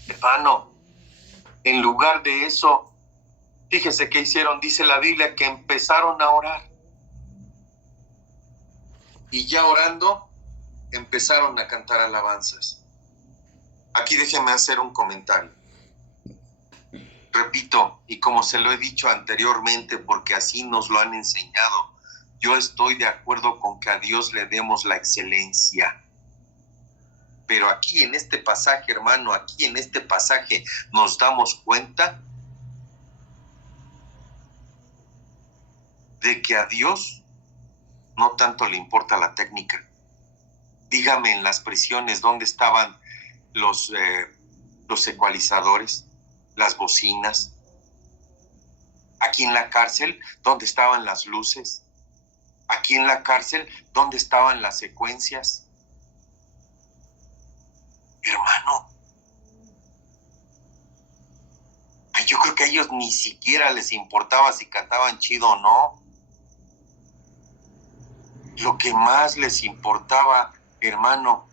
Hermano, en lugar de eso, fíjese qué hicieron. Dice la Biblia que empezaron a orar. Y ya orando, empezaron a cantar alabanzas. Aquí déjeme hacer un comentario. Repito, y como se lo he dicho anteriormente, porque así nos lo han enseñado, yo estoy de acuerdo con que a Dios le demos la excelencia. Pero aquí en este pasaje, hermano, aquí en este pasaje nos damos cuenta de que a Dios no tanto le importa la técnica. Dígame, en las prisiones, ¿dónde estaban los ecualizadores, las bocinas? Aquí en la cárcel, ¿dónde estaban las luces? Aquí en la cárcel, ¿dónde estaban las secuencias? Hermano, yo creo que a ellos ni siquiera les importaba si cantaban chido o no. Lo que más les importaba, hermano,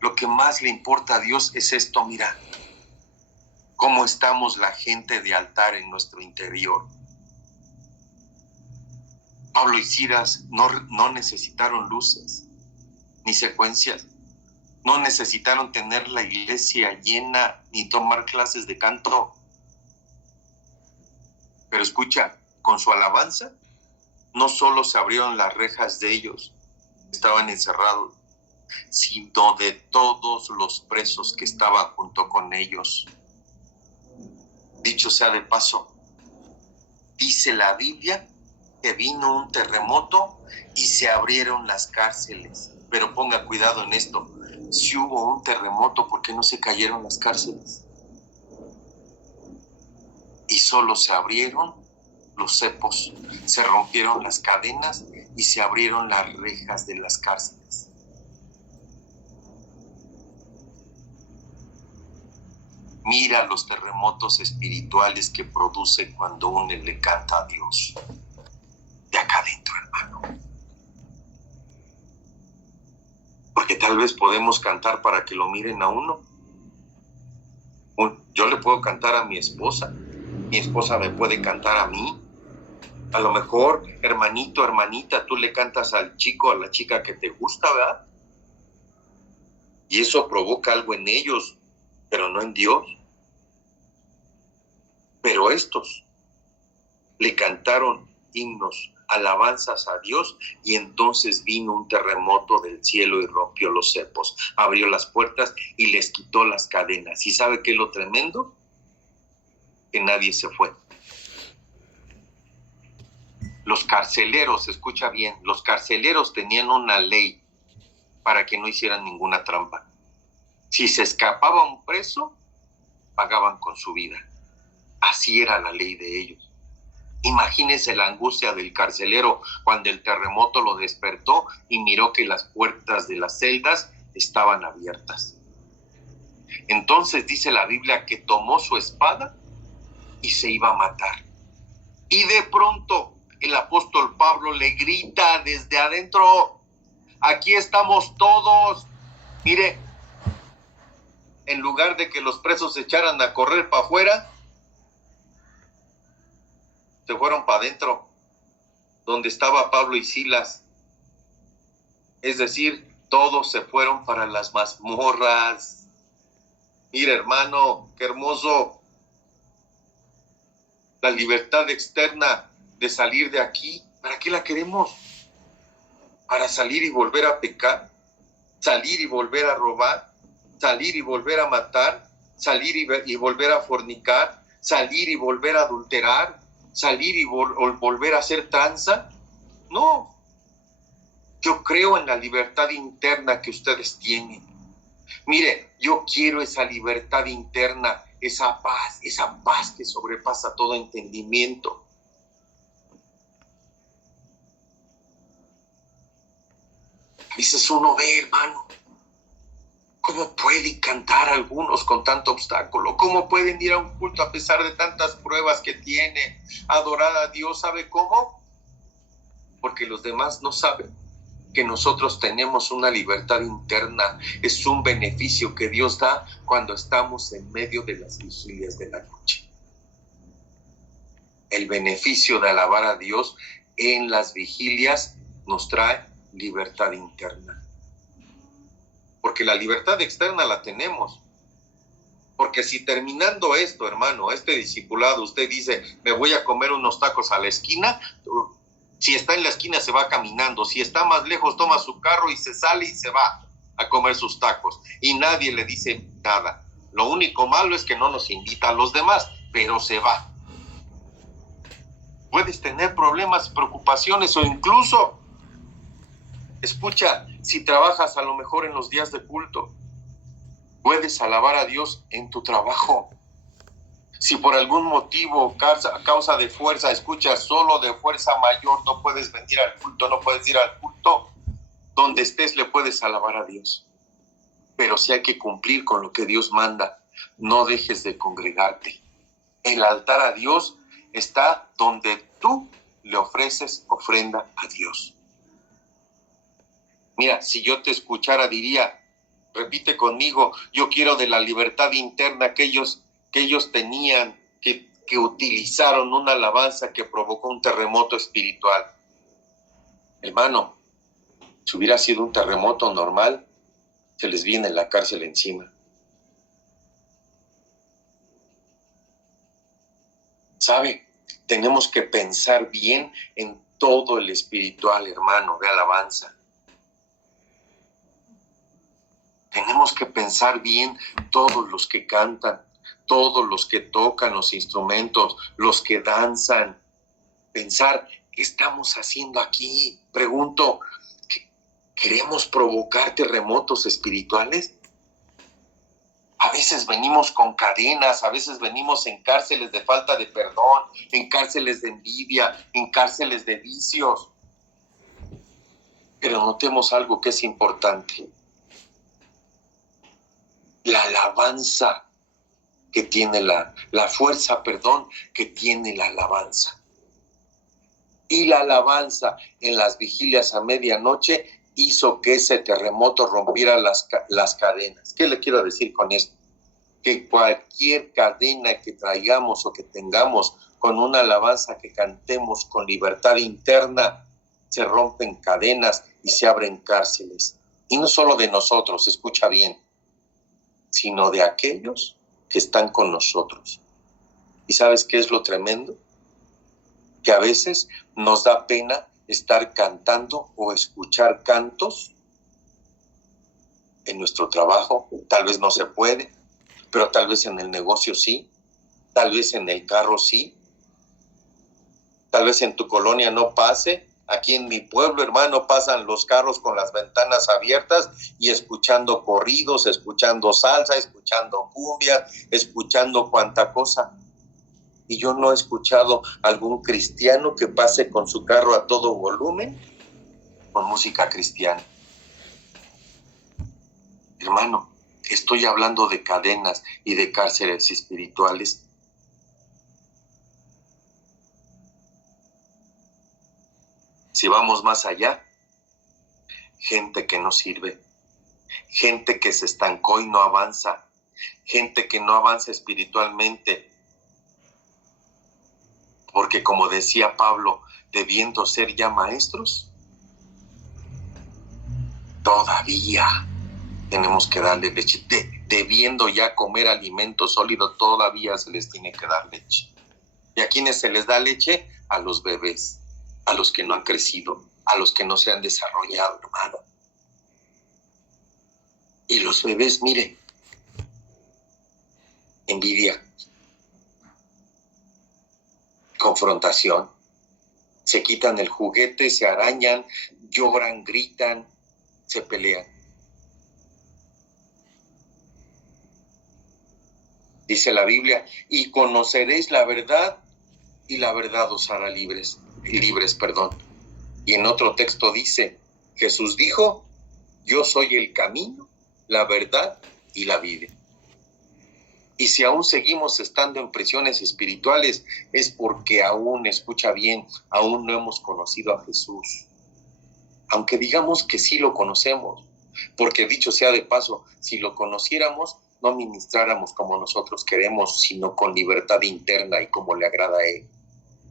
lo que más le importa a Dios es esto, mira, cómo estamos la gente de altar en nuestro interior. Pablo y Silas no necesitaron luces ni secuencias, no necesitaron tener la iglesia llena ni tomar clases de canto. Pero escucha, con su alabanza, no solo se abrieron las rejas de ellos, estaban encerrados, sino de todos los presos que estaban junto con ellos. Dicho sea de paso, dice la Biblia que vino un terremoto y se abrieron las cárceles. Pero ponga cuidado en esto, si hubo un terremoto, ¿por qué no se cayeron las cárceles? Y solo se abrieron los cepos, se rompieron las cadenas y se abrieron las rejas de las cárceles. Mira los terremotos espirituales que produce cuando uno le canta a Dios. De acá adentro, hermano. Porque tal vez podemos cantar para que lo miren a uno. Yo le puedo cantar a mi esposa me puede cantar a mí. A lo mejor, hermanito, hermanita, tú le cantas al chico, a la chica que te gusta, ¿verdad? Y eso provoca algo en ellos, pero no en Dios. Pero estos le cantaron himnos, alabanzas a Dios, y entonces vino un terremoto del cielo y rompió los cepos, abrió las puertas y les quitó las cadenas. ¿Y sabe qué es lo tremendo? Que nadie se fue. Los carceleros, escucha bien, los carceleros tenían una ley para que no hicieran ninguna trampa. Si se escapaba un preso, pagaban con su vida. Así era la ley de ellos. Imagínese la angustia del carcelero cuando el terremoto lo despertó y miró que las puertas de las celdas estaban abiertas. Entonces dice la Biblia que tomó su espada y se iba a matar. Y de pronto el apóstol Pablo le grita desde adentro: aquí estamos todos. Mire, en lugar de que los presos se echaran a correr para afuera, se fueron para adentro, donde estaba Pablo y Silas. Es decir, todos se fueron para las mazmorras. Mira, hermano, qué hermoso. La libertad externa de salir de aquí, ¿para qué la queremos? ¿Para salir y volver a pecar? ¿Salir y volver a robar? ¿Salir y volver a matar? ¿Salir y volver a fornicar? ¿Salir y volver a adulterar? ¿Salir y volver a hacer tranza? No. Yo creo en la libertad interna que ustedes tienen. Mire, yo quiero esa libertad interna, esa paz que sobrepasa todo entendimiento. A veces uno ve, hermano, cómo pueden cantar algunos con tanto obstáculo, cómo pueden ir a un culto a pesar de tantas pruebas que tiene, adorar a Dios. ¿Sabe cómo? Porque los demás no saben que nosotros tenemos una libertad interna. Es un beneficio que Dios da cuando estamos en medio de las vigilias de la noche. El beneficio de alabar a Dios en las vigilias nos trae libertad interna. Porque la libertad externa la tenemos. Porque si terminando esto, hermano, este discipulado, usted dice, me voy a comer unos tacos a la esquina, si está en la esquina se va caminando, si está más lejos toma su carro y se sale y se va a comer sus tacos. Y nadie le dice nada. Lo único malo es que no nos invita a los demás, pero se va. Puedes tener problemas, preocupaciones o incluso, escucha, si trabajas a lo mejor en los días de culto, puedes alabar a Dios en tu trabajo. Si por algún motivo, causa de fuerza, escucha, solo de fuerza mayor no puedes venir al culto, no puedes ir al culto, donde estés le puedes alabar a Dios. Pero sí hay que cumplir con lo que Dios manda. No dejes de congregarte. El altar a Dios está donde tú le ofreces ofrenda a Dios. Mira, si yo te escuchara diría, repite conmigo, yo quiero de la libertad interna que ellos tenían, que utilizaron una alabanza que provocó un terremoto espiritual. Hermano, si hubiera sido un terremoto normal, se les viene la cárcel encima. ¿Sabe? Tenemos que pensar bien en todo el espiritual, hermano, de alabanza. Tenemos que pensar bien todos los que cantan, todos los que tocan los instrumentos, los que danzan. Pensar, ¿qué estamos haciendo aquí? Pregunto, ¿queremos provocar terremotos espirituales? A veces venimos con cadenas, a veces venimos en cárceles de falta de perdón, en cárceles de envidia, en cárceles de vicios. Pero notemos algo que es importante. La alabanza que tiene la fuerza, que tiene la alabanza. Y la alabanza en las vigilias a medianoche hizo que ese terremoto rompiera las cadenas. ¿Qué le quiero decir con esto? Que cualquier cadena que traigamos o que tengamos con una alabanza que cantemos con libertad interna, se rompen cadenas y se abren cárceles. Y no solo de nosotros, escucha bien, sino de aquellos que están con nosotros. ¿Y sabes qué es lo tremendo? Que a veces nos da pena estar cantando o escuchar cantos en nuestro trabajo. Tal vez no se puede, pero tal vez en el negocio sí, tal vez en el carro sí, tal vez en tu colonia no pase. Aquí en mi pueblo, hermano, pasan los carros con las ventanas abiertas y escuchando corridos, escuchando salsa, escuchando cumbia, escuchando cuanta cosa. Y yo no he escuchado algún cristiano que pase con su carro a todo volumen con música cristiana. Hermano, estoy hablando de cadenas y de cárceles espirituales. Si vamos más allá, gente que no sirve, gente que se estancó y no avanza, gente que no avanza espiritualmente, porque como decía Pablo, debiendo ser ya maestros, todavía tenemos que darle leche, debiendo ya comer alimento sólido, todavía se les tiene que dar leche. ¿Y a quiénes se les da leche? A los bebés, a los que no han crecido, a los que no se han desarrollado, hermano. Y los bebés, mire, envidia, confrontación, se quitan el juguete, se arañan, lloran, gritan, se pelean. Dice la Biblia, y conoceréis la verdad, y la verdad os hará libres. Y en otro texto dice, Jesús dijo, yo soy el camino, la verdad y la vida. Y si aún seguimos estando en prisiones espirituales, es porque aún, escucha bien, aún no hemos conocido a Jesús. Aunque digamos que sí lo conocemos, porque dicho sea de paso, si lo conociéramos, no ministráramos como nosotros queremos, sino con libertad interna y como le agrada a Él,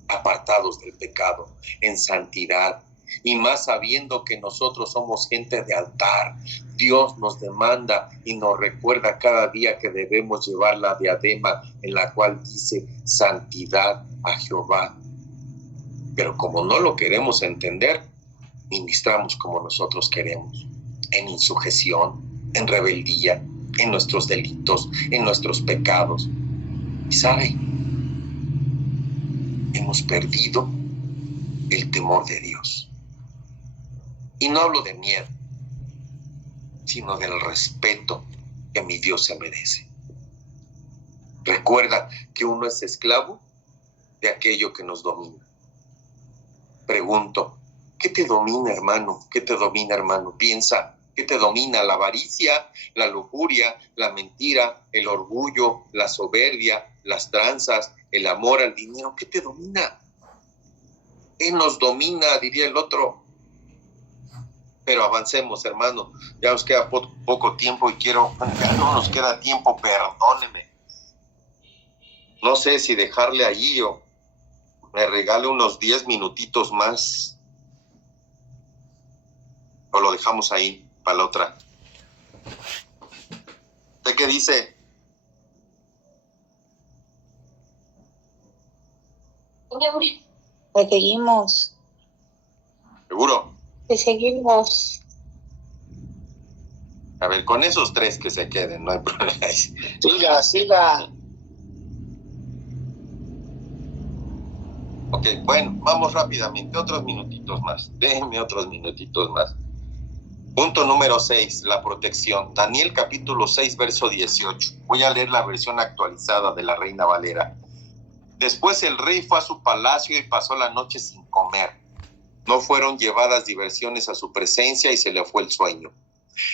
apartados del pecado, en santidad, y más sabiendo que nosotros somos gente de altar. Dios nos demanda y nos recuerda cada día que debemos llevar la diadema en la cual dice santidad a Jehová. Pero como no lo queremos entender, ministramos como nosotros queremos, en insujeción, en rebeldía, en nuestros delitos, en nuestros pecados. Y ¿sabe? Hemos perdido el temor de Dios. Y no hablo de miedo, sino del respeto que mi Dios se merece. Recuerda que uno es esclavo de aquello que nos domina. Pregunto, ¿qué te domina, hermano? ¿Qué te domina, hermano? Piensa, ¿qué te domina? ¿La avaricia, la lujuria, la mentira, el orgullo, la soberbia, las tranzas, el amor al dinero? ¿Qué te domina? ¿Qué nos domina? Diría el otro. Pero avancemos, hermano. Ya nos queda poco tiempo y ya no nos queda tiempo, perdóneme. No sé si dejarle allí o me regale unos 10 minutitos más. O lo dejamos ahí para la otra. ¿Usted qué dice? Te seguimos. ¿Seguro? Te seguimos. A ver, con esos 3 que se queden, no hay problema. Siga. Ok, bueno, vamos rápidamente, otros minutitos más. Déjenme otros minutitos más. Punto número 6, la protección. Daniel capítulo 6, verso 18. Voy a leer la versión actualizada de la Reina Valera. Después el rey fue a su palacio y pasó la noche sin comer. No fueron llevadas diversiones a su presencia y se le fue el sueño.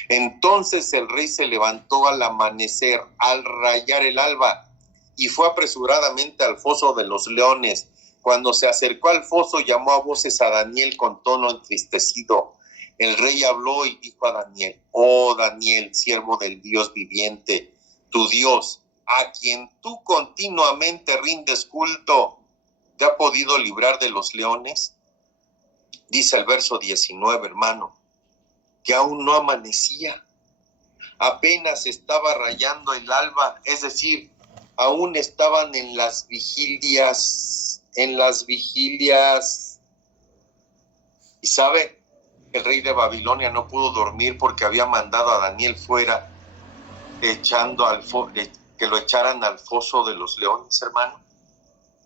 Entonces el rey se levantó al amanecer, al rayar el alba, y fue apresuradamente al foso de los leones. Cuando se acercó al foso, llamó a voces a Daniel con tono entristecido. El rey habló y dijo a Daniel: oh Daniel, siervo del Dios viviente, tu Dios, a quien tú continuamente rindes culto, ¿te ha podido librar de los leones? Dice el verso 19, hermano, que aún no amanecía. Apenas estaba rayando el alba, es decir, aún estaban en las vigilias. Y sabe, el rey de Babilonia no pudo dormir porque había mandado a Daniel fuera, que lo echaran al foso de los leones, hermano.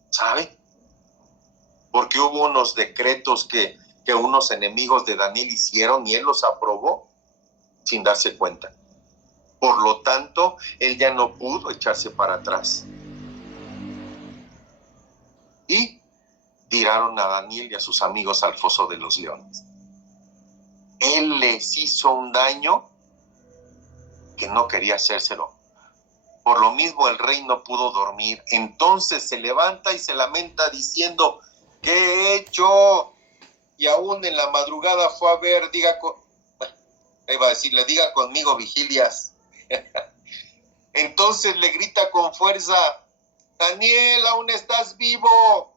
¿Sabe? Porque hubo unos decretos que unos enemigos de Daniel hicieron y él los aprobó sin darse cuenta. Por lo tanto, él ya no pudo echarse para atrás. Y tiraron a Daniel y a sus amigos al foso de los leones. Él les hizo un daño que no quería hacérselo. Por lo mismo el rey no pudo dormir. Entonces se levanta y se lamenta diciendo: ¿qué he hecho? Y aún en la madrugada fue a ver, diga conmigo vigilias. Entonces le grita con fuerza: Daniel, aún estás vivo.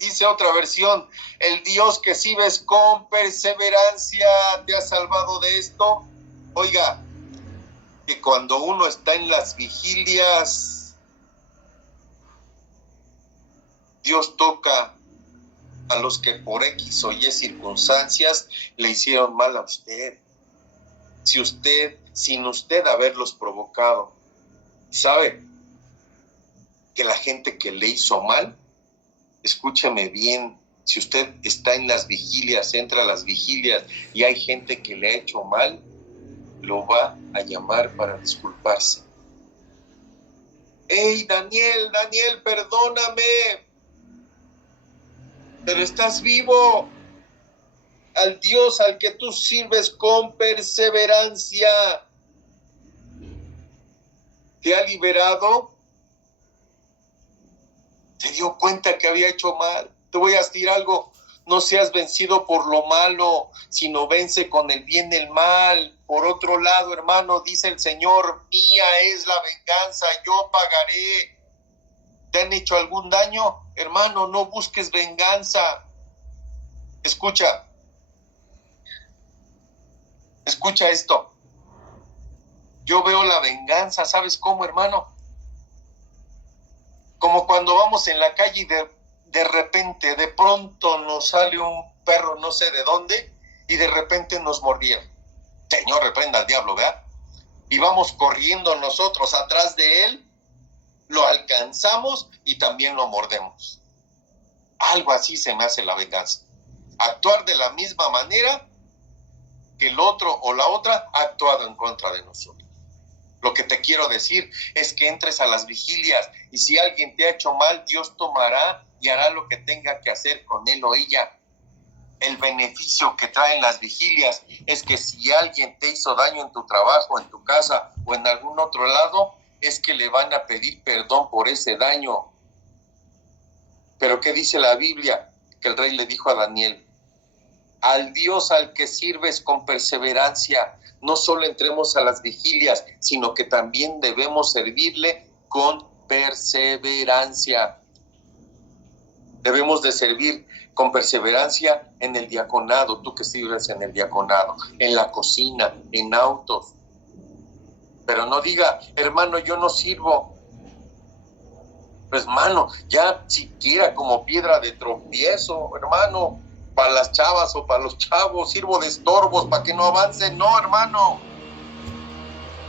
Dice otra versión: el Dios que sirves con perseverancia te ha salvado de esto. Oiga, que cuando uno está en las vigilias, Dios toca a los que por X o Y circunstancias le hicieron mal a usted. Sin usted haberlos provocado. ¿Sabe? Que la gente que le hizo mal, escúcheme bien, si usted está en las vigilias, entra a las vigilias y hay gente que le ha hecho mal, lo va a llamar para disculparse. ¡Hey, Daniel, perdóname! Pero estás vivo. Al Dios al que tú sirves con perseverancia te ha liberado. Se dio cuenta que había hecho mal. Te voy a decir algo: no seas vencido por lo malo, sino vence con el bien el mal. Por otro lado, hermano, dice el Señor: mía es la venganza, yo pagaré. ¿Te han hecho algún daño? Hermano, no busques venganza. Escucha esto. Yo veo la venganza, ¿sabes cómo, hermano? Como cuando vamos en la calle y de repente, de pronto nos sale un perro no sé de dónde y de repente nos mordieron. Señor, reprenda al diablo, ¿verdad? Y vamos corriendo nosotros atrás de él, lo alcanzamos y también lo mordemos. Algo así se me hace la venganza. Actuar de la misma manera que el otro o la otra ha actuado en contra de nosotros. Lo que te quiero decir es que entres a las vigilias y si alguien te ha hecho mal, Dios tomará y hará lo que tenga que hacer con él o ella. El beneficio que traen las vigilias es que si alguien te hizo daño en tu trabajo, en tu casa o en algún otro lado, es que le van a pedir perdón por ese daño. Pero ¿qué dice la Biblia? Que el rey le dijo a Daniel: al Dios al que sirves con perseverancia, no solo entremos a las vigilias, sino que también debemos servirle con perseverancia. Debemos de servir con perseverancia en el diaconado, tú que sirves en el diaconado, en la cocina, en autos. Pero no diga, hermano, yo no sirvo. Pues, hermano, ya siquiera como piedra de tropiezo, hermano, para las chavas o para los chavos, sirvo de estorbos para que no avancen. No, hermano.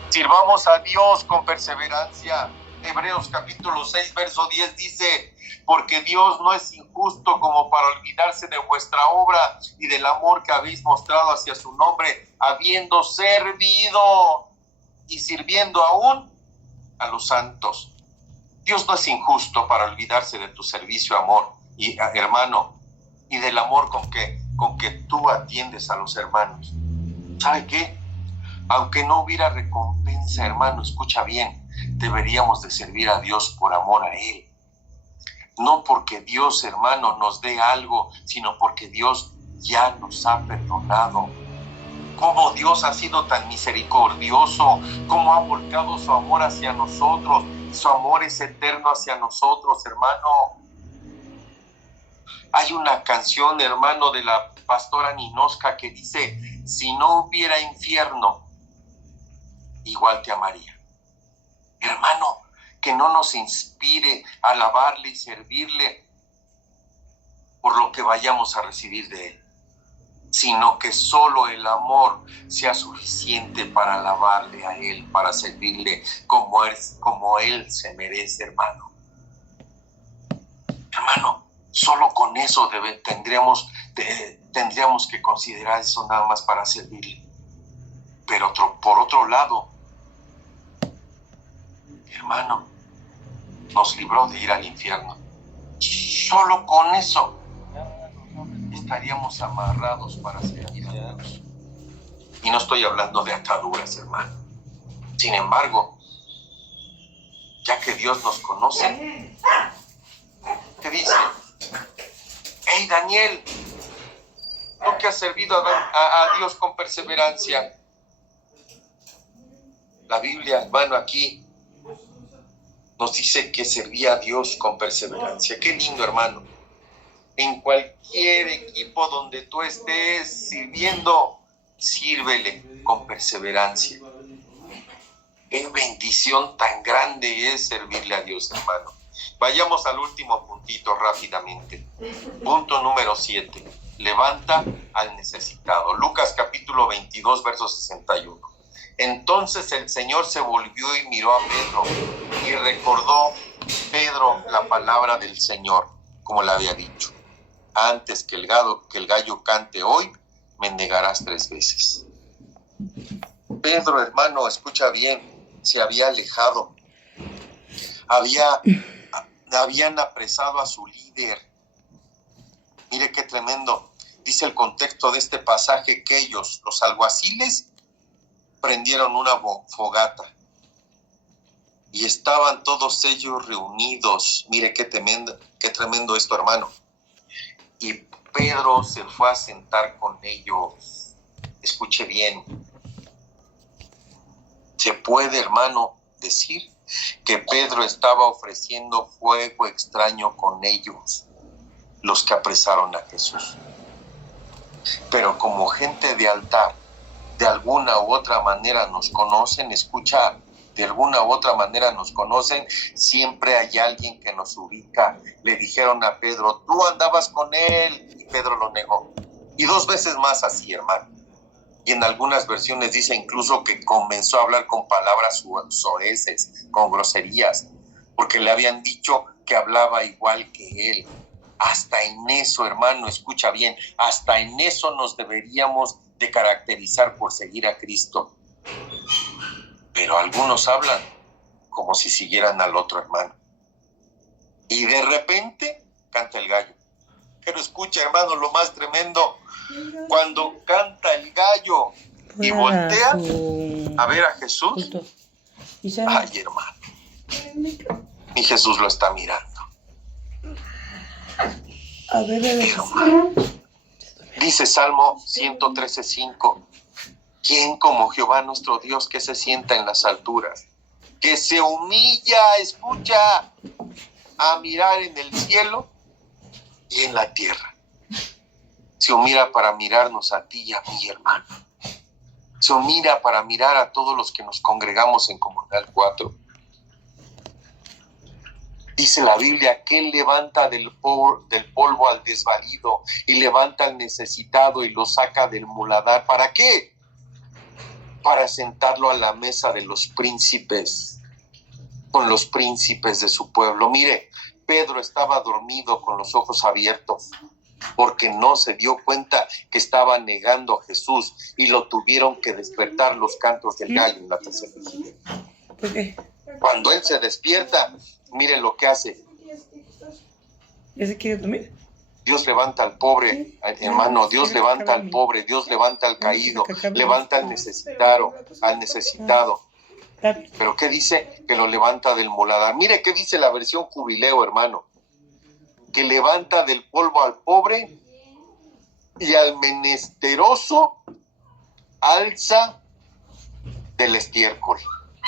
Sirvamos a Dios con perseverancia. Hebreos capítulo 6, verso 10 dice: porque Dios no es injusto como para olvidarse de vuestra obra y del amor que habéis mostrado hacia su nombre, habiendo servido y sirviendo aún a los santos. Dios no es injusto para olvidarse de tu servicio, amor, y hermano, y del amor con que tú atiendes a los hermanos. ¿Sabe qué? Aunque no hubiera recompensa, hermano, escucha bien, deberíamos de servir a Dios por amor a Él. No porque Dios, hermano, nos dé algo, sino porque Dios ya nos ha perdonado. Cómo Dios ha sido tan misericordioso, cómo ha volcado su amor hacia nosotros. Su amor es eterno hacia nosotros, hermano. Hay una canción, hermano, de la pastora Ninoska que dice: si no hubiera infierno, igual te amaría. Hermano, que no nos inspire a alabarle y servirle por lo que vayamos a recibir de Él, sino que solo el amor sea suficiente para alabarle a Él, para servirle como Él se merece, hermano. Hermano, solo con eso tendríamos que considerar eso nada más para servirle. Pero por otro lado, hermano, nos libró de ir al infierno. Solo con eso estaríamos amarrados para servir a Dios. Y no estoy hablando de ataduras, hermano. Sin embargo, ya que Dios nos conoce, ¿qué dice? Hey, Daniel, tú que has servido a Dios con perseverancia. La Biblia, hermano, aquí nos dice que servía a Dios con perseverancia. Qué lindo, hermano. En cualquier equipo donde tú estés sirviendo, sírvele con perseverancia. Qué bendición tan grande es servirle a Dios, hermano. Vayamos al último puntito rápidamente. Punto número 7. Levanta al necesitado. Lucas capítulo 22, verso 61. Entonces el Señor se volvió y miró a Pedro y recordó Pedro la palabra del Señor, como le había dicho: antes que el gallo cante hoy, me negarás 3 veces. Pedro, hermano, escucha bien, se había alejado. Habían apresado a su líder. Mire qué tremendo. Dice el contexto de este pasaje que ellos, los alguaciles, prendieron una fogata y estaban todos ellos reunidos. Mire qué tremendo esto, hermano. Y Pedro se fue a sentar con ellos. Escuche bien. Se puede, hermano, decir que Pedro estaba ofreciendo fuego extraño con ellos, los que apresaron a Jesús. pero como gente de altar, de alguna u otra manera nos conocen, escucha, de alguna u otra manera nos conocen, siempre hay alguien que nos ubica. Le dijeron a Pedro, tú andabas con él, y Pedro lo negó. Y 2 veces más así, hermano. Y en algunas versiones dice incluso que comenzó a hablar con palabras soeces, con groserías, porque le habían dicho que hablaba igual que él. Hasta en eso, hermano, escucha bien, hasta en eso nos deberíamos de caracterizar por seguir a Cristo. Pero algunos hablan como si siguieran al otro hermano. Y de repente canta el gallo. Pero escucha, hermano, lo más tremendo, cuando canta el gallo y voltea a ver a Jesús, ay, hermano, y Jesús lo está mirando. A ver, hermano, dice Salmo 113:5, ¿quién como Jehová nuestro Dios, que se sienta en las alturas, que se humilla, escucha, a mirar en el cielo y en la tierra? Se humilla para mirarnos a ti y a mí, hermano. Se humilla para mirar a todos los que nos congregamos en Comunidad 4. Dice la Biblia que Él levanta del polvo al desvalido y levanta al necesitado y lo saca del muladar. ¿Para qué? Para sentarlo a la mesa de los príncipes, con los príncipes de su pueblo. Mire, Pedro estaba dormido con los ojos abiertos porque no se dio cuenta que estaba negando a Jesús y lo tuvieron que despertar los cantos del gallo en la tercera vigilia. Cuando él se despierta, mire lo que hace. ¿Ya se quiere dormir? Dios levanta al pobre, hermano, Dios levanta al pobre, Dios levanta al caído, levanta al necesitado. ¿Pero qué dice? Que lo levanta del muladar. Mire qué dice la versión Jubileo, hermano. Que levanta del polvo al pobre y al menesteroso alza del estiércol.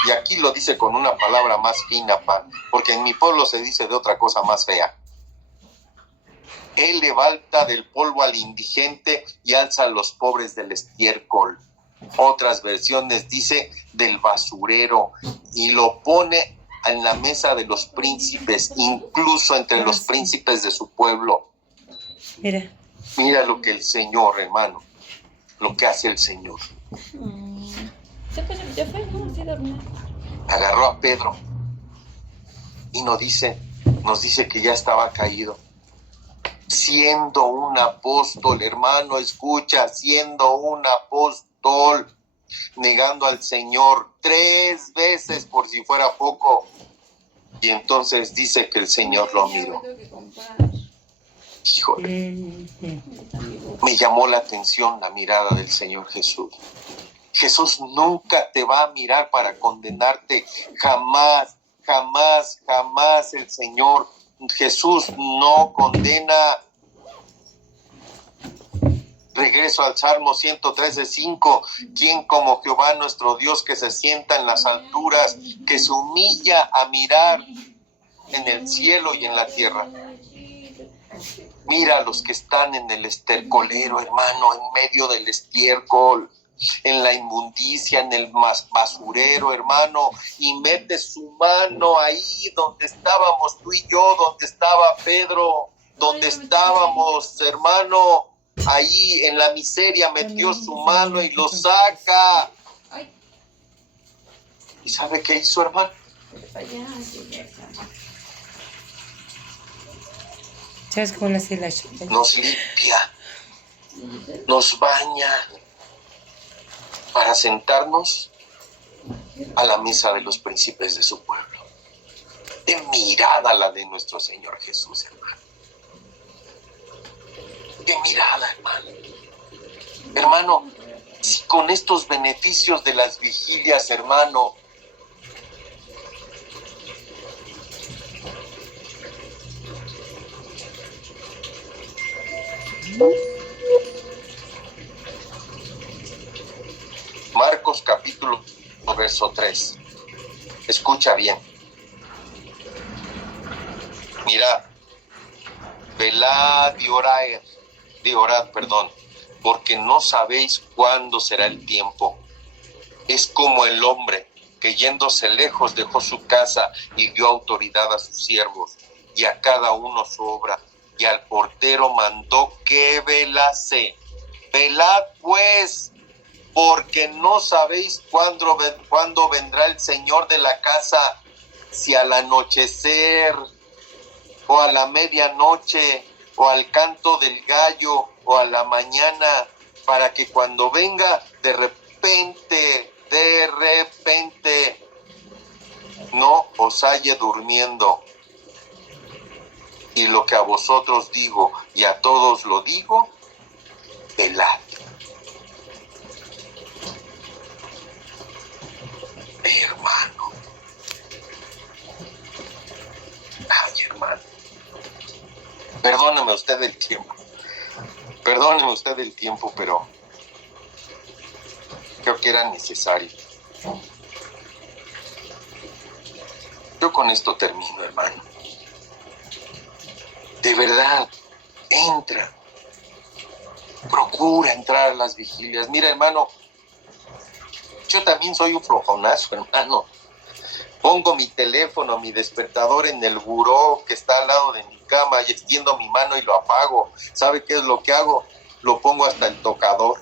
Y aquí lo dice con una palabra más fina, porque en mi pueblo se dice de otra cosa más fea. Él levanta del polvo al indigente y alza a los pobres del estiércol. Otras versiones dice del basurero, y lo pone en la mesa de los príncipes, incluso entre los príncipes de su pueblo. Mira lo que el Señor, hermano, lo que hace el Señor. Agarró a Pedro y nos dice que ya estaba caído. Siendo un apóstol, hermano, escucha, siendo un apóstol, negando al Señor 3 veces por si fuera poco. Y entonces dice que el Señor lo miró. Híjole, me llamó la atención la mirada del Señor Jesús. Jesús nunca te va a mirar para condenarte, jamás, jamás, jamás. El Señor Jesús no condena. Regreso al Salmo 113:5. ¿Quién como Jehová nuestro Dios, que se sienta en las alturas, que se humilla a mirar en el cielo y en la tierra? Mira a los que están en el estercolero, hermano, en medio del estiércol, en la inmundicia, en el basurero, hermano, y mete su mano ahí donde estábamos tú y yo, donde estaba Pedro, donde estábamos, hermano, ahí en la miseria, metió su mano y lo saca. ¿Y sabe qué hizo, hermano? ¿Sabes cómo nace la Nos limpia, nos baña, para sentarnos a la mesa de los príncipes de su pueblo. De mirada la de nuestro Señor Jesús, hermano. De mirada, hermano. Hermano, si con estos beneficios de las vigilias, hermano, Marcos capítulo verso 3. Escucha bien. Mira, velad y orad, porque no sabéis cuándo será el tiempo. Es como el hombre que yéndose lejos dejó su casa y dio autoridad a sus siervos, y a cada uno su obra, y al portero mandó que velase. Velad pues, porque no sabéis cuándo vendrá el Señor de la casa, si al anochecer, o a la medianoche, o al canto del gallo, o a la mañana, para que cuando venga de repente, no os halle durmiendo. Y lo que a vosotros digo, y a todos lo digo, velad. Hermano. Ay, hermano. Perdóneme usted el tiempo. Perdóneme usted el tiempo, pero creo que era necesario. Yo con esto termino, hermano. De verdad, entra. Procura entrar a las vigilias. Mira, hermano, yo también soy un flojonazo, hermano. Pongo mi teléfono, mi despertador en el buró que está al lado de mi cama y extiendo mi mano y lo apago. ¿Sabe qué es lo que hago? Lo pongo hasta el tocador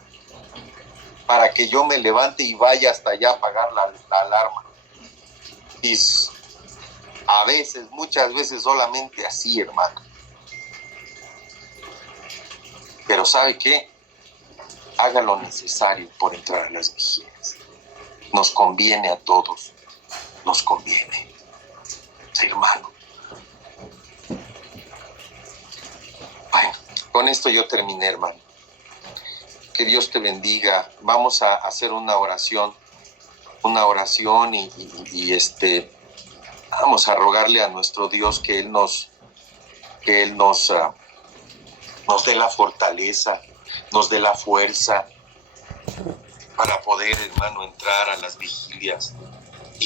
para que yo me levante y vaya hasta allá a apagar la alarma. Y a veces, muchas veces solamente así, hermano. Pero ¿sabe qué? Haga lo necesario por entrar a las vigilias. Nos conviene a todos. Nos conviene, hermano. Bueno, con esto yo terminé, hermano. Que Dios te bendiga. Vamos a hacer una oración y vamos a rogarle a nuestro Dios que Él nos dé la fortaleza, nos dé la fuerza para poder, hermano, entrar a las vigilias.